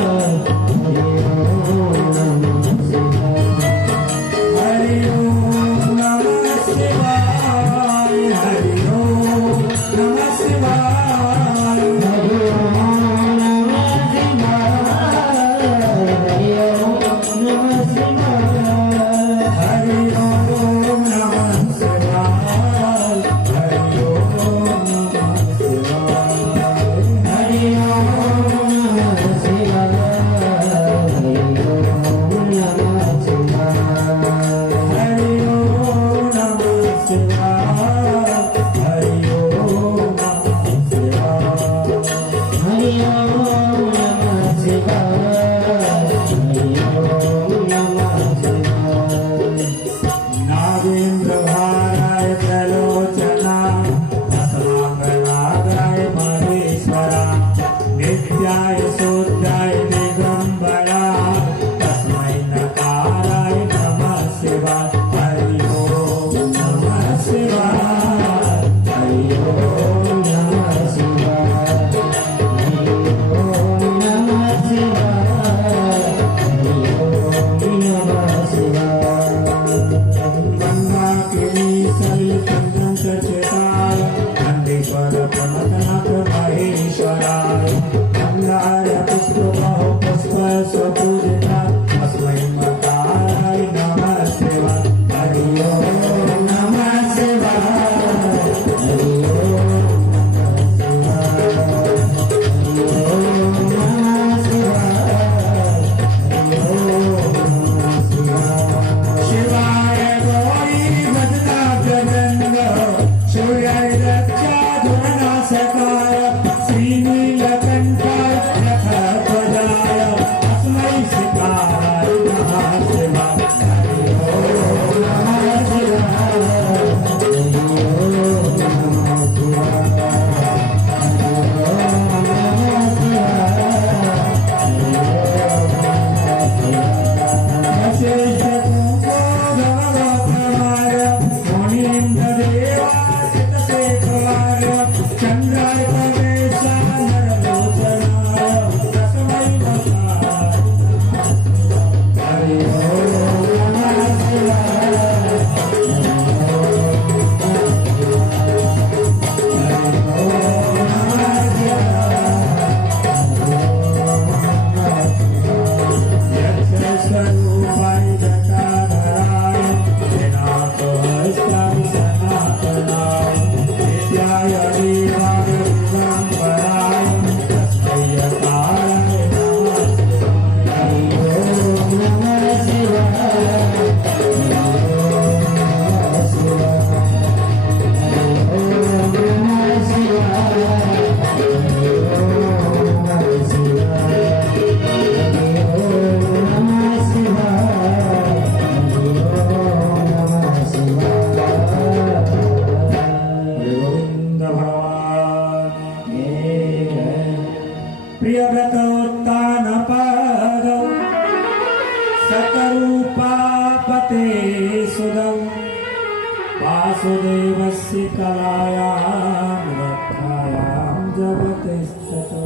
वासुदेवस्य कलायां रथायां जगतस्ततो।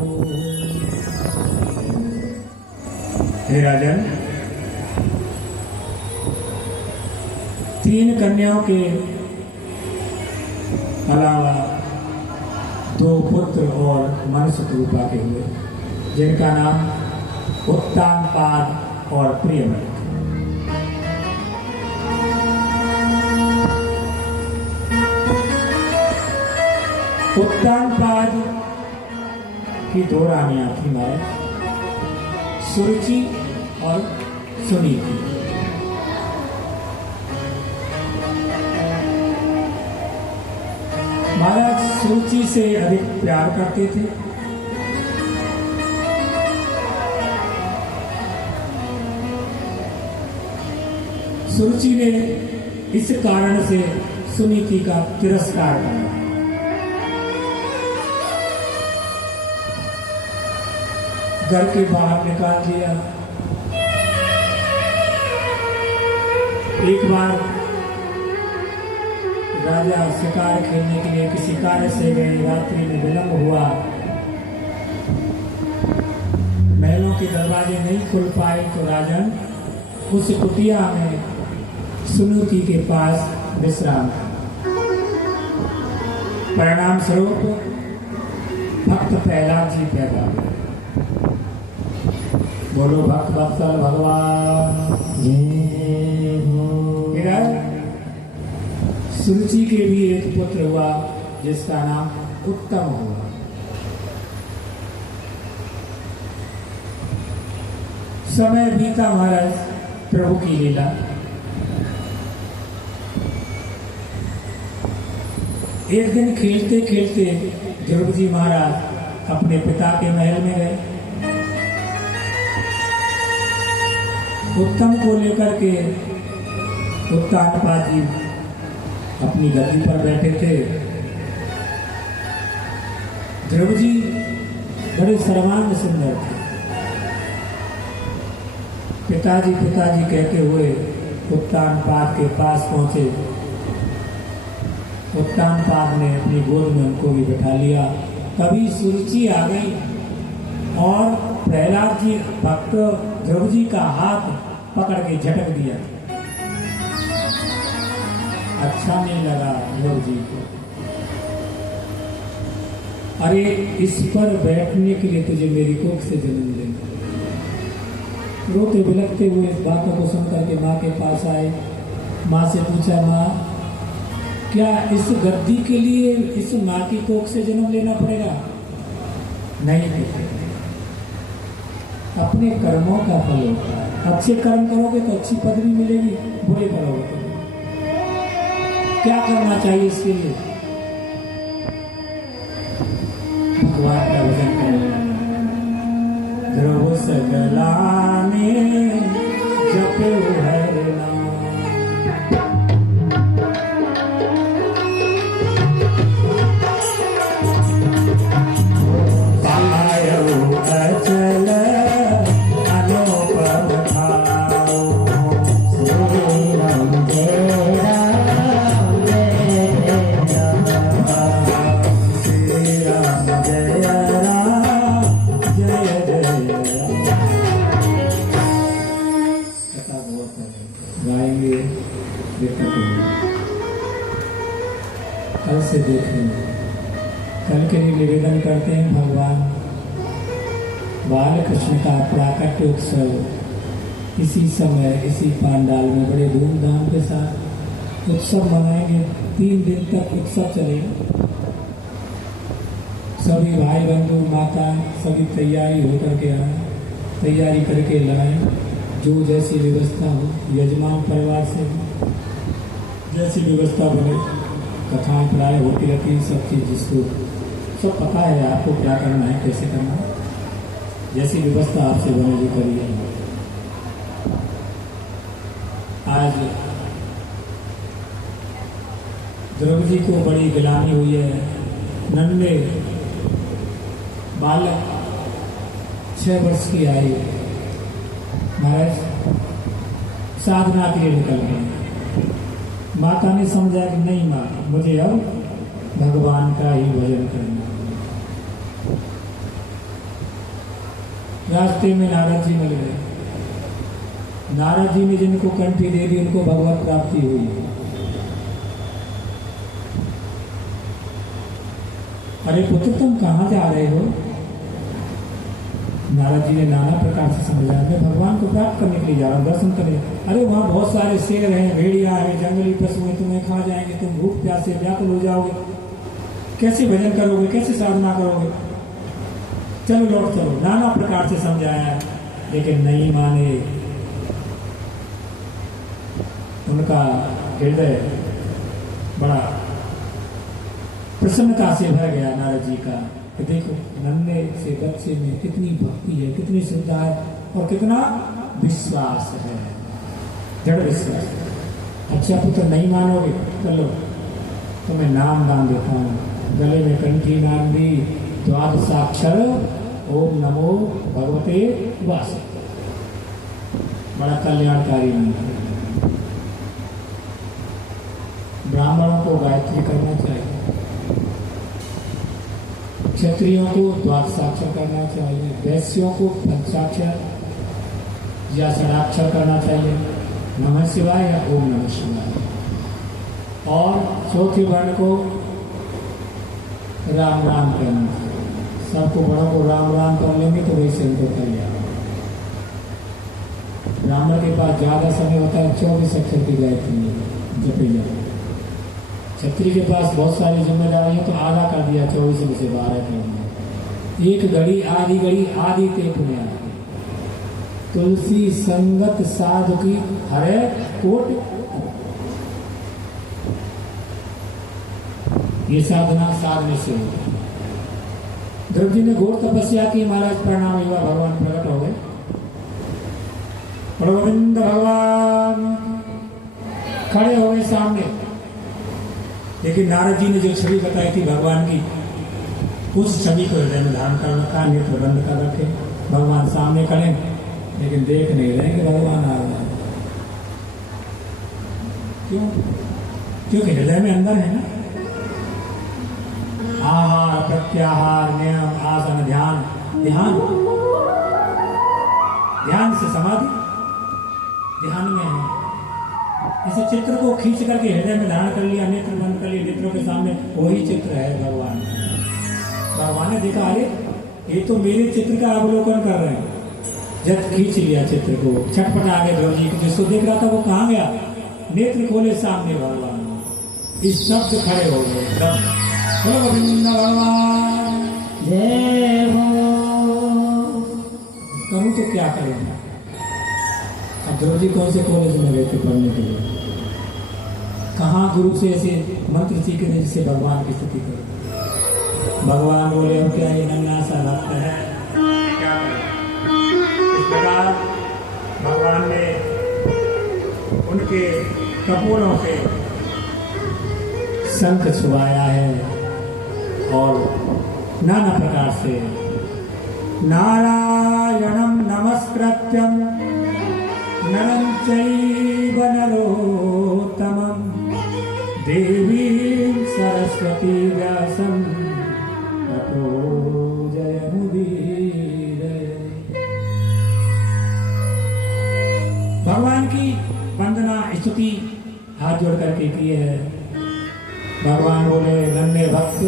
हे राजन, 3 कन्याओं के अलावा 2 पुत्र और मनुष्य रूपा के हुए, जिनका नाम उत्तानपाद और प्रियव्रत। उत्तानपाद की 2 रानियां थी महाराज, सुरुचि और सुनीति। महाराज सुरुचि से अधिक प्यार करते थे। सुरुचि ने इस कारण से सुनीति का तिरस्कार किया। घर के बाहर निकाल दिया। एक बार राजा शिकार खेलने के लिए किसी कार्य से गए, रात्रि में विलंब हुआ, महलों के दरवाजे नहीं खुल पाए तो राजन उस कुटिया में सुनीति के पास विश्राम। परिणाम स्वरूप भक्त प्रहलाद जी पैदा हुए। बोलो भक्त वत्सल भगवान। सुरुचि के भी एक पुत्र हुआ जिसका नाम उत्तम हुआ। समय बीता महाराज, प्रभु की लीला। एक दिन खेलते खेलते ध्रुव जी महाराज अपने पिता के महल में गए। उत्तम को लेकर के उत्तानपाद जी अपनी गद्दी पर बैठे थे। ध्रुव जी बड़े सर्वांग सुंदर थे। पिताजी पिताजी कहते हुए उत्तानपाद के पास पहुंचे। उत्तानपाद ने अपनी गोद में उनको भी बैठा लिया। तभी सुरुचि आ गई और प्रहलाद जी भक्त ध्रुव जी का हाथ पकड़ के झटक दिया। अच्छा नहीं लगा ध्रुव जी को। अरे इस पर बैठने के लिए तुझे मेरी कोख से जन्म देना। रोते बिलखते हुए इस बातों को सुनकर के माँ के पास आए। माँ से पूछा, माँ क्या इस गद्दी के लिए इस माँ की कोख से जन्म लेना पड़ेगा? नहीं बेटे, अपने कर्मों का फल होता है। अच्छे कर्म करोगे तो अच्छी पदवी मिलेगी, बुरे करोगे तो क्या करना चाहिए इसके लिए? भगवान का भजन करो। ध्रुव सकला में जपो हरि नाम। पायो अचल अनुपम भाव। श्री राम जय राम जय राम। श्री राम जय राम जय जय राम। कथा बहुत है, गाएंगे देखते कल से देखेंगे। कल के लिए निवेदन करते हैं भगवान बाल कृष्ण का प्राकट्य उत्सव इसी समय इसी पांडाल में बड़े धूमधाम के साथ उत्सव मनाएंगे। 3 दिन तक उत्सव चलेगा। सभी भाई बंधु माता सभी तैयारी होकर के आए, तैयारी करके लाए। जो जैसी व्यवस्था हो, यजमान परिवार से जैसी व्यवस्था बने, कथाएं प्राय होती रहती है। सब चीज जिसको सब पता है, आपको क्या करना है, कैसे करना है, जैसी व्यवस्था आपसे बने जो करिए। आज ध्रुव जी को बड़ी गिलानी हुई है। नन्हे बालक 6 वर्ष की आयु महाराज साधना के लिए निकल गए। माता ने समझा कि नहीं माँ, मुझे अब भगवान का ही भजन करना। रास्ते में नारद जी मिल गए। नारद जी ने जिनको कंठी दे दी उनको भगवत प्राप्ति हुई। अरे पुत्र तुम कहाँ जा रहे हो? नारद जी ने नाना प्रकार से समझाया, मैं भगवान को प्राप्त करने के लिए जा रहा हूँ, दर्शन करने। अरे वहाँ बहुत सारे शेर हैं, भेड़िया है, जंगली पशु हैं, तुम्हें खा जाएंगे, तुम भूख प्यासे व्याकुल हो जाओगे, कैसे भजन करोगे, कैसे साधना करोगे, चलो लौट चलो। नाना प्रकार से समझाया लेकिन नहीं माने। उनका हृदय बड़ा प्रसन्नता से भर गया नारद जी का कि देखो नन्हे से बच्चे में कितनी भक्ति है, कितनी श्रद्धा है और कितना विश्वास है, दृढ़ विश्वास। अच्छा पुत्र नहीं मानोगे, चलो तुम्हें नाम दान देता हूँ। गले में कंठी नाम दी, द्वादशाक्षर ओम नमो भगवते वासुदेवाय। बड़ा कल्याणकारी मंत्र। ब्राह्मणों को गायत्री करना चाहिए, क्षत्रियों को द्वादशाक्षर करना चाहिए, वैश्यों को पंचाक्षर या षडाक्षर करना चाहिए, नमः शिवाय या ओम नमः शिवाय। और चौथे वर्ण को राम राम करना चाहिए। सबको बड़ों को राम राम कर लेंगे तो वैसे उनको कर लिया। ब्राह्मण के पास ज्यादा समय होता है, 24 अक्षर की गायत्री जपी जाए। क्षत्रिय के पास बहुत सारी जिम्मेदारियां तो आधा कर दिया, 24 में से 12 करना। एक घड़ी आधी ते पुण्य, तुलसी संगत साधु की हरे कोट। ये साधना साधने से होती है। ध्रुव जी ने घोर तपस्या की, महाराज परिणाम हुआ, भगवान प्रकट हो गए। गोविंद भगवान खड़े हो गए सामने। लेकिन नारद जी ने जो छवि बताई थी भगवान की, उस छवि को हृदय में धारण कर रखा, नेत्र बंद कर रखे। भगवान सामने खड़े लेकिन देख नहीं रहे कि भगवान आ रहे हैं। क्यों? क्योंकि हृदय में अंदर है ना। आहार प्रत्याहार नियम आसन ध्यान, ध्यान से समाधि ध्यान में है। इसे चित्र को खींच करके हृदय में धारण कर लिया, नेत्र बंद कर लिए, नेत्रों के सामने वही चित्र है भगवान। भगवान ने देखा, अरे ये तो मेरे चित्र का अवलोकन कर रहे हैं। जब खींच लिया चित्र को, छटपटा आगे ध्रुव जी को, जिसको देख रहा था वो कहाँ गया? नेत्र खोले सामने भगवान, इस शब्द खड़े हो गए। गोविंद भगवान जय हो। करूँ तो क्या करूँगा? अब ध्रुव जी कौन से कॉलेज में गए थे पढ़ने के लिए? कहाँ गुरु से ऐसे मंत्र सीखे थे जिससे भगवान की स्तुति करो? भगवान बोले हम क्या ये नन्हा सा भक्त है, क्या इस प्रकार भगवान ने उनके कपूरों से शंख छुआया है और नाना प्रकार से नारायणं नमस्कृत्यं नरं चैव नरोत्तमं देवीं सरस्वती व्यासं ततो जयमुदीरये। भगवान की वंदना स्तुति हाथ जोड़ करके की है। भगवान बोले, नन्हे भक्त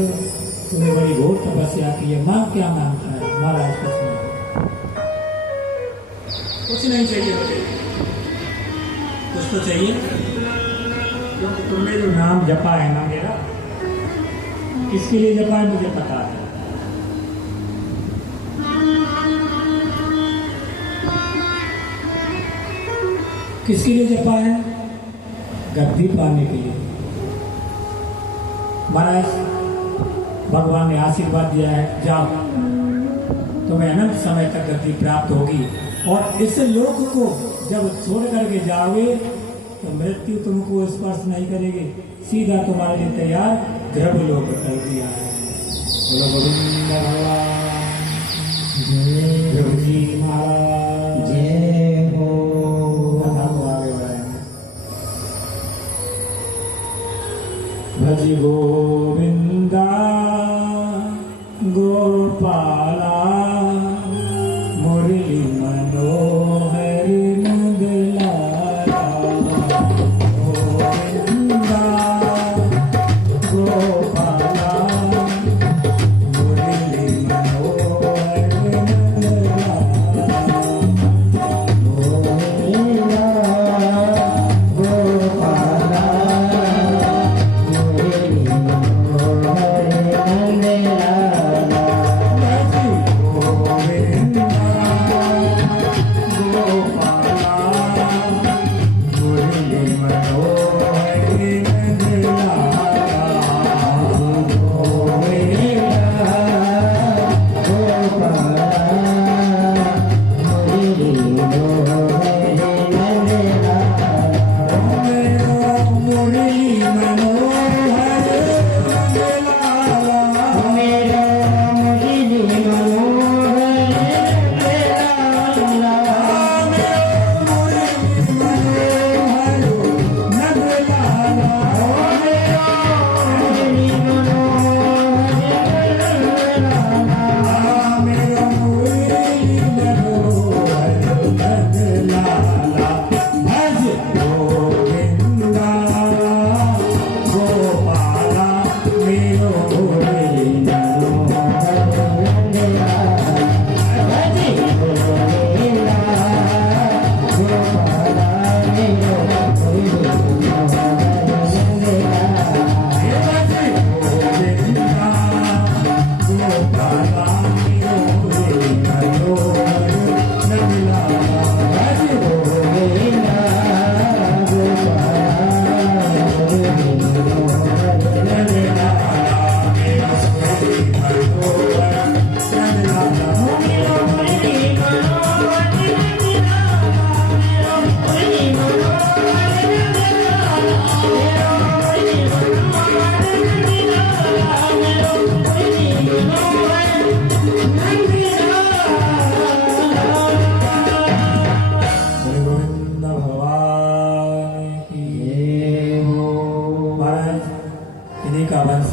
तूने बड़ी घोर तपस्या की है, मां क्या मांगता है? महाराज कुछ नहीं चाहिए मुझे, कुछ तो चाहिए, क्योंकि तुमने जो नाम जपा है ना मेरा, किसके लिए जपा है मुझे पता है। किसके लिए जपा है? गद्दी पाने के लिए। महाराज भगवान ने आशीर्वाद दिया है, जाओ तुम्हें अनंत समय तक गद्दी प्राप्त होगी और इस लोक को जब छोड़ करके जाओगे तो मृत्यु तुमको स्पर्श नहीं करेगी, सीधा तुम्हारे लिए तैयार ध्रुव लोक कर दिया है। बोलो गोविंद भगवान ध्रुव जी महाराज जय हो। भज गोविंदा गोपाला मुरली मनोहर नंदलाला गोविंदा गोपाला मुरली मनोहर नंदलाला गोविंदा गोपाला मुरली मनोहर नंदलाला गोविंदा गोपाला मुरली मनोहर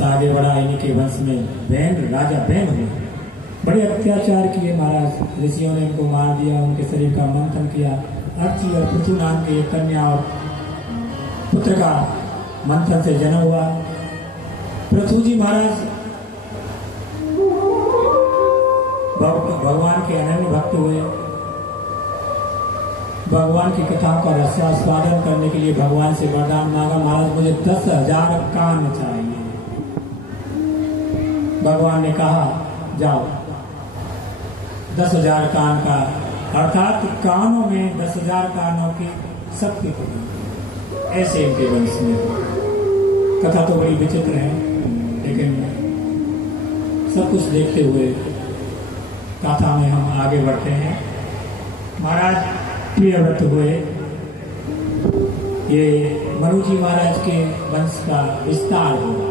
आगे बढ़ा। इन्हीं के वंश में बैन राजा बैन हुए, बड़े अत्याचार किए महाराज। ऋषियों ने इनको मार दिया, उनके शरीर का मंथन किया। अर्ची और पृथु नाम के एक कन्या और पुत्र का मंथन से जन्म हुआ। पृथु जी महाराज भगवान के अनन्य भक्त हुए। भगवान की कथाओं का रसास्वादन करने के लिए भगवान से वरदान मांगा, महाराज मुझे 10,000 कान चाहिए। भगवान ने कहा जाओ, 10,000 कान का अर्थात कानों में 10,000 कानों की शक्ति होगी। ऐसे इनके वंश में कथा तो बड़ी विचित्र है, लेकिन सब कुछ देखते हुए कथा में हम आगे बढ़ते हैं। महाराज प्रियव्रत हुए। ये मनु जी महाराज के वंश का विस्तार हुआ।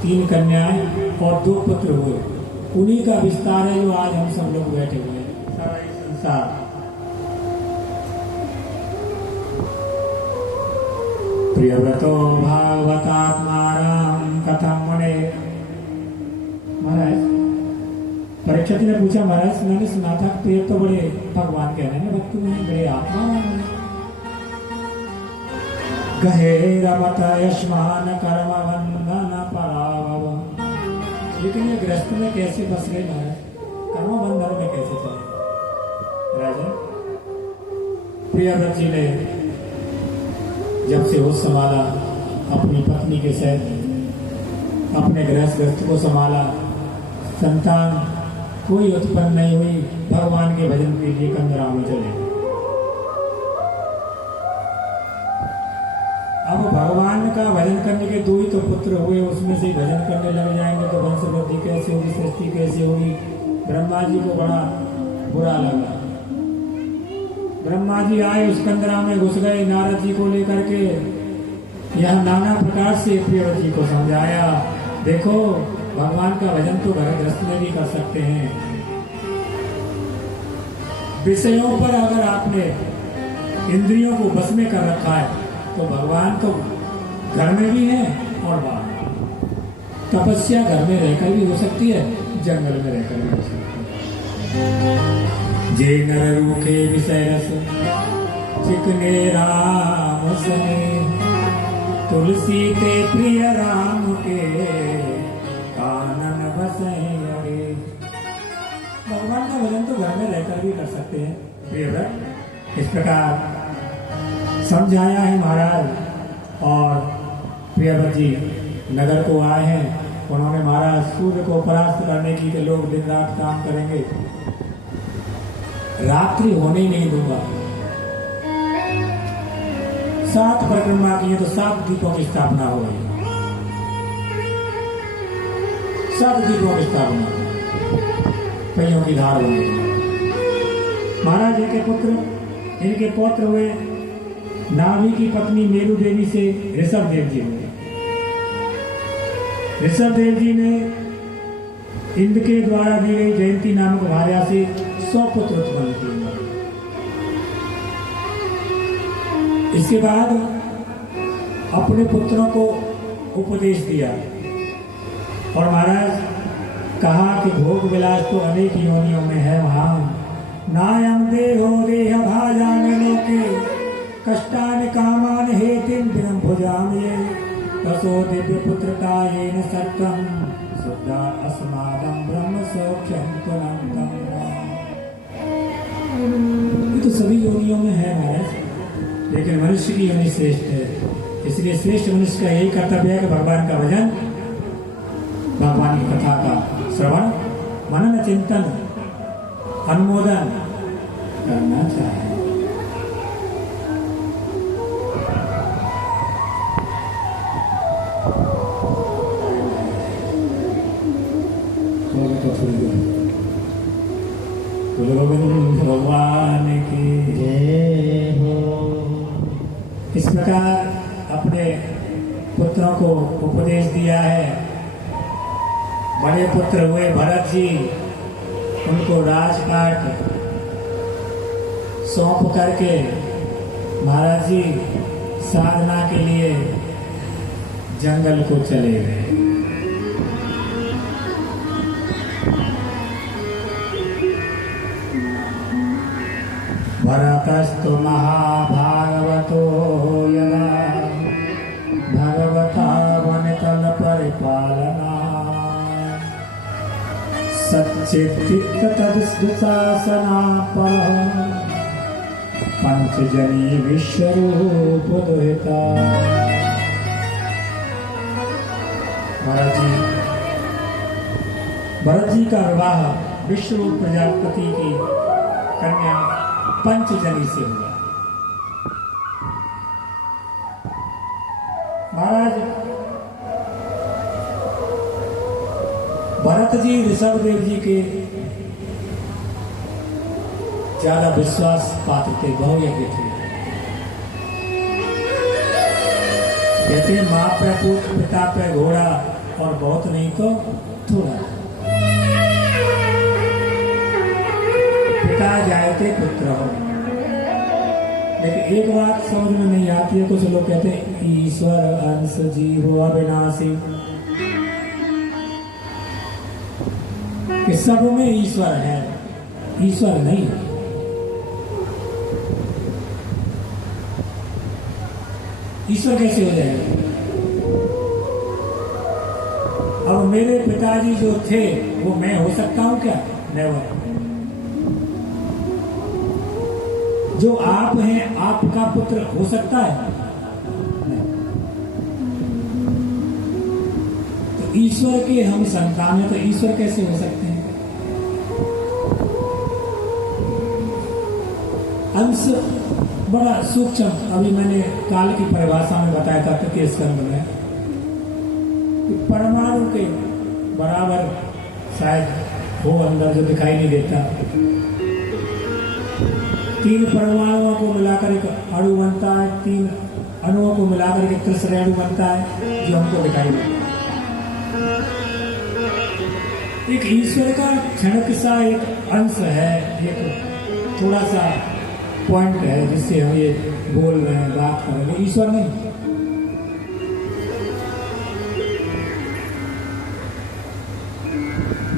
3 कन्याएं और 2 पुत्र हुए। उन्हीं का विस्तार है जो आज हम सब लोग बैठे हुए हैं। सारा ये संसार प्रियव्रतो भागवतात्माराम कथम मुने। महाराज परीक्षित ने पूछा, महाराज मैंने सुना था कि तो बड़े भगवान के अनन्य भक्त हैं, बड़े आत्मा हैं। गहे रमत यशमान कर्म बंधन पराभव। लेकिन ये गृहस्थ में कैसे फंस गए महाराज, कर्म बंधन में कैसे चले। राजा प्रियव्रत जी ने जब से होश संभाला, अपनी पत्नी के साथ अपने गृहस्थ को संभाला, संतान कोई उत्पन्न नहीं हुई। भगवान के भजन के लिए कंदरा में चले। अब भगवान का भजन करने के 2 ही तो पुत्र हुए, उसमें से भजन करने लग जाएंगे तो वंश वृद्धि कैसे होगी, सृष्टि कैसे होगी। ब्रह्मा जी को बड़ा बुरा लगा। ब्रह्मा जी आए, उस कंदरा में घुस गए, नारद जी को लेकर के यह नाना प्रकार से प्रियव्रत जी को समझाया, देखो भगवान का भजन तो घर गृहस्थ में भी कर सकते हैं। विषयों पर अगर आपने इंद्रियों को बस में कर रखा है तो भगवान तो घर में भी है और बाहर। तपस्या घर में रहकर भी हो सकती है, जंगल में रहकर भी हो सकती है। जे नर रूखे विषय रस चिकने राम सने, तुलसी ते प्रिय राम के कानन बसे अरे। भगवान का भजन तो घर में रहकर भी कर सकते हैं प्रिय व्रत। इस प्रकार समझाया है महाराज। और प्रियव्रत जी नगर को आए हैं, उन्होंने महाराज सूर्य को परास्त करने की कि लोग दिन रात काम करेंगे, रात्रि होने ही नहीं दूंगा। 7 परिक्रमा की है तो 7 दीपों की स्थापना हो गई। 7 दीपों की स्थापना, कईयों की धार हो गई। महाराज जी के पुत्र, इनके पौत्र हुए नाभि की पत्नी मेरु देवी से ऋषभ देव जी हुए। ऋषभ देव जी ने इंद्र के द्वारा दी गई जयंती नामक भार्या से 100 पुत्र उत्पन्न किए। इसके बाद अपने पुत्रों को उपदेश दिया और महाराज कहा कि भोग विलास तो अनेक योनियों में है महान, नायम देहो देह भाजान लोके कष्टान कामान हेतिम दिनम भुजामये, तसो दिव्य पुत्रता येन सत्यम शुद्धा अस्मादं ब्रह्म सौख्यम त्वनंतम। ये तो सभी योनियों में है महाराज, लेकिन मनुष्य की योनि श्रेष्ठ है। इसलिए श्रेष्ठ मनुष्य का यही कर्तव्य है कि भगवान का भजन, भगवान की कथा का श्रवण, मनन, चिंतन, अनुमोदन करना चाहिए। गोविंद भगवान की जय हो। इस प्रकार अपने पुत्रों को उपदेश दिया है। बड़े पुत्र हुए भरत जी, उनको राजपाट सौंप करके महाराज जी साधना के लिए जंगल को चले गए। भरतस्तु महाभागवतो यदा भगवता वनतल परिपालना, सच्चित्त तदुशासना पर पंचजनी विश्वरूप दुहिता। भरत जी का विवाह विश्वरूप प्रजापति की कन्या पंचजनी से हुआ। महाराज भरत जी ऋषभ देव जी के ज्यादा विश्वास पात्र थे, बहुयज्ञ थे। कहते माँ पे पूत, पिता पे घोड़ा और बहुत नहीं तो थोड़ा। पिता जायते पुत्र हो। लेकिन एक बात समझ में नहीं आती है, कुछ लोग कहते हैं ईश्वर अंश जीव अविनाशी, कि सब में ईश्वर है, ईश्वर नहीं। ईश्वर कैसे हो जाएगा? अब मेरे पिताजी जो थे वो मैं हो सकता हूं क्या? नेवर। जो आप हैं, आपका पुत्र हो सकता है? तो ईश्वर के हम संतान हैं, तो ईश्वर कैसे हो सकते हैं? अंश बड़ा सूक्ष्म, अभी मैंने काल की परिभाषा में बताया था तृतीय स्कंध में, परमाणु के बराबर शायद हो अंदर, जो दिखाई नहीं देता। 3 परमाणुओं को मिलाकर एक अणु बनता है, 3 अणुओं को मिलाकर एक त्रिसर अणु बनता है, जो हमको दिखाई देता है। एक ईश्वर का क्षणिक सा एक अंश है, एक थोड़ा सा पॉइंट है जिससे हम ये बोल रहे हैं, बात कर रहे हैं। ईश्वर नहीं।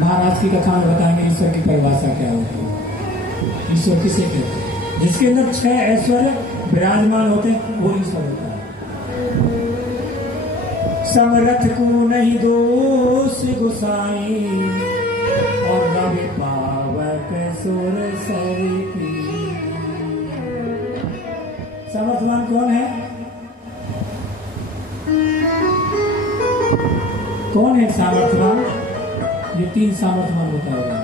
महाराज की कथा में बताएंगे ईश्वर की परिभाषा क्या होती है, ईश्वर किसे कहते हैं। जिसके अंदर 6 ऐश्वर्य विराजमान होते हैं वो ईश्वर होता है। समरथ को नहीं दोष गुसाई और रवि पावक सुर सर की। समर्थवान कौन है? कौन है सामर्थ्यवान? ये 3 सामर्थ्यवान बताए गए।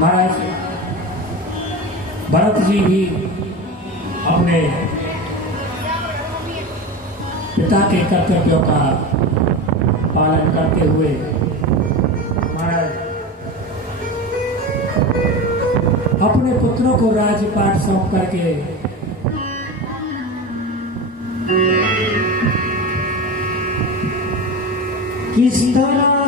महाराज भरत जी भी अपने पिता के कर्तव्यों का पालन करते हुए महाराज अपने पुत्रों को राजपाट सौंप करके किस तरह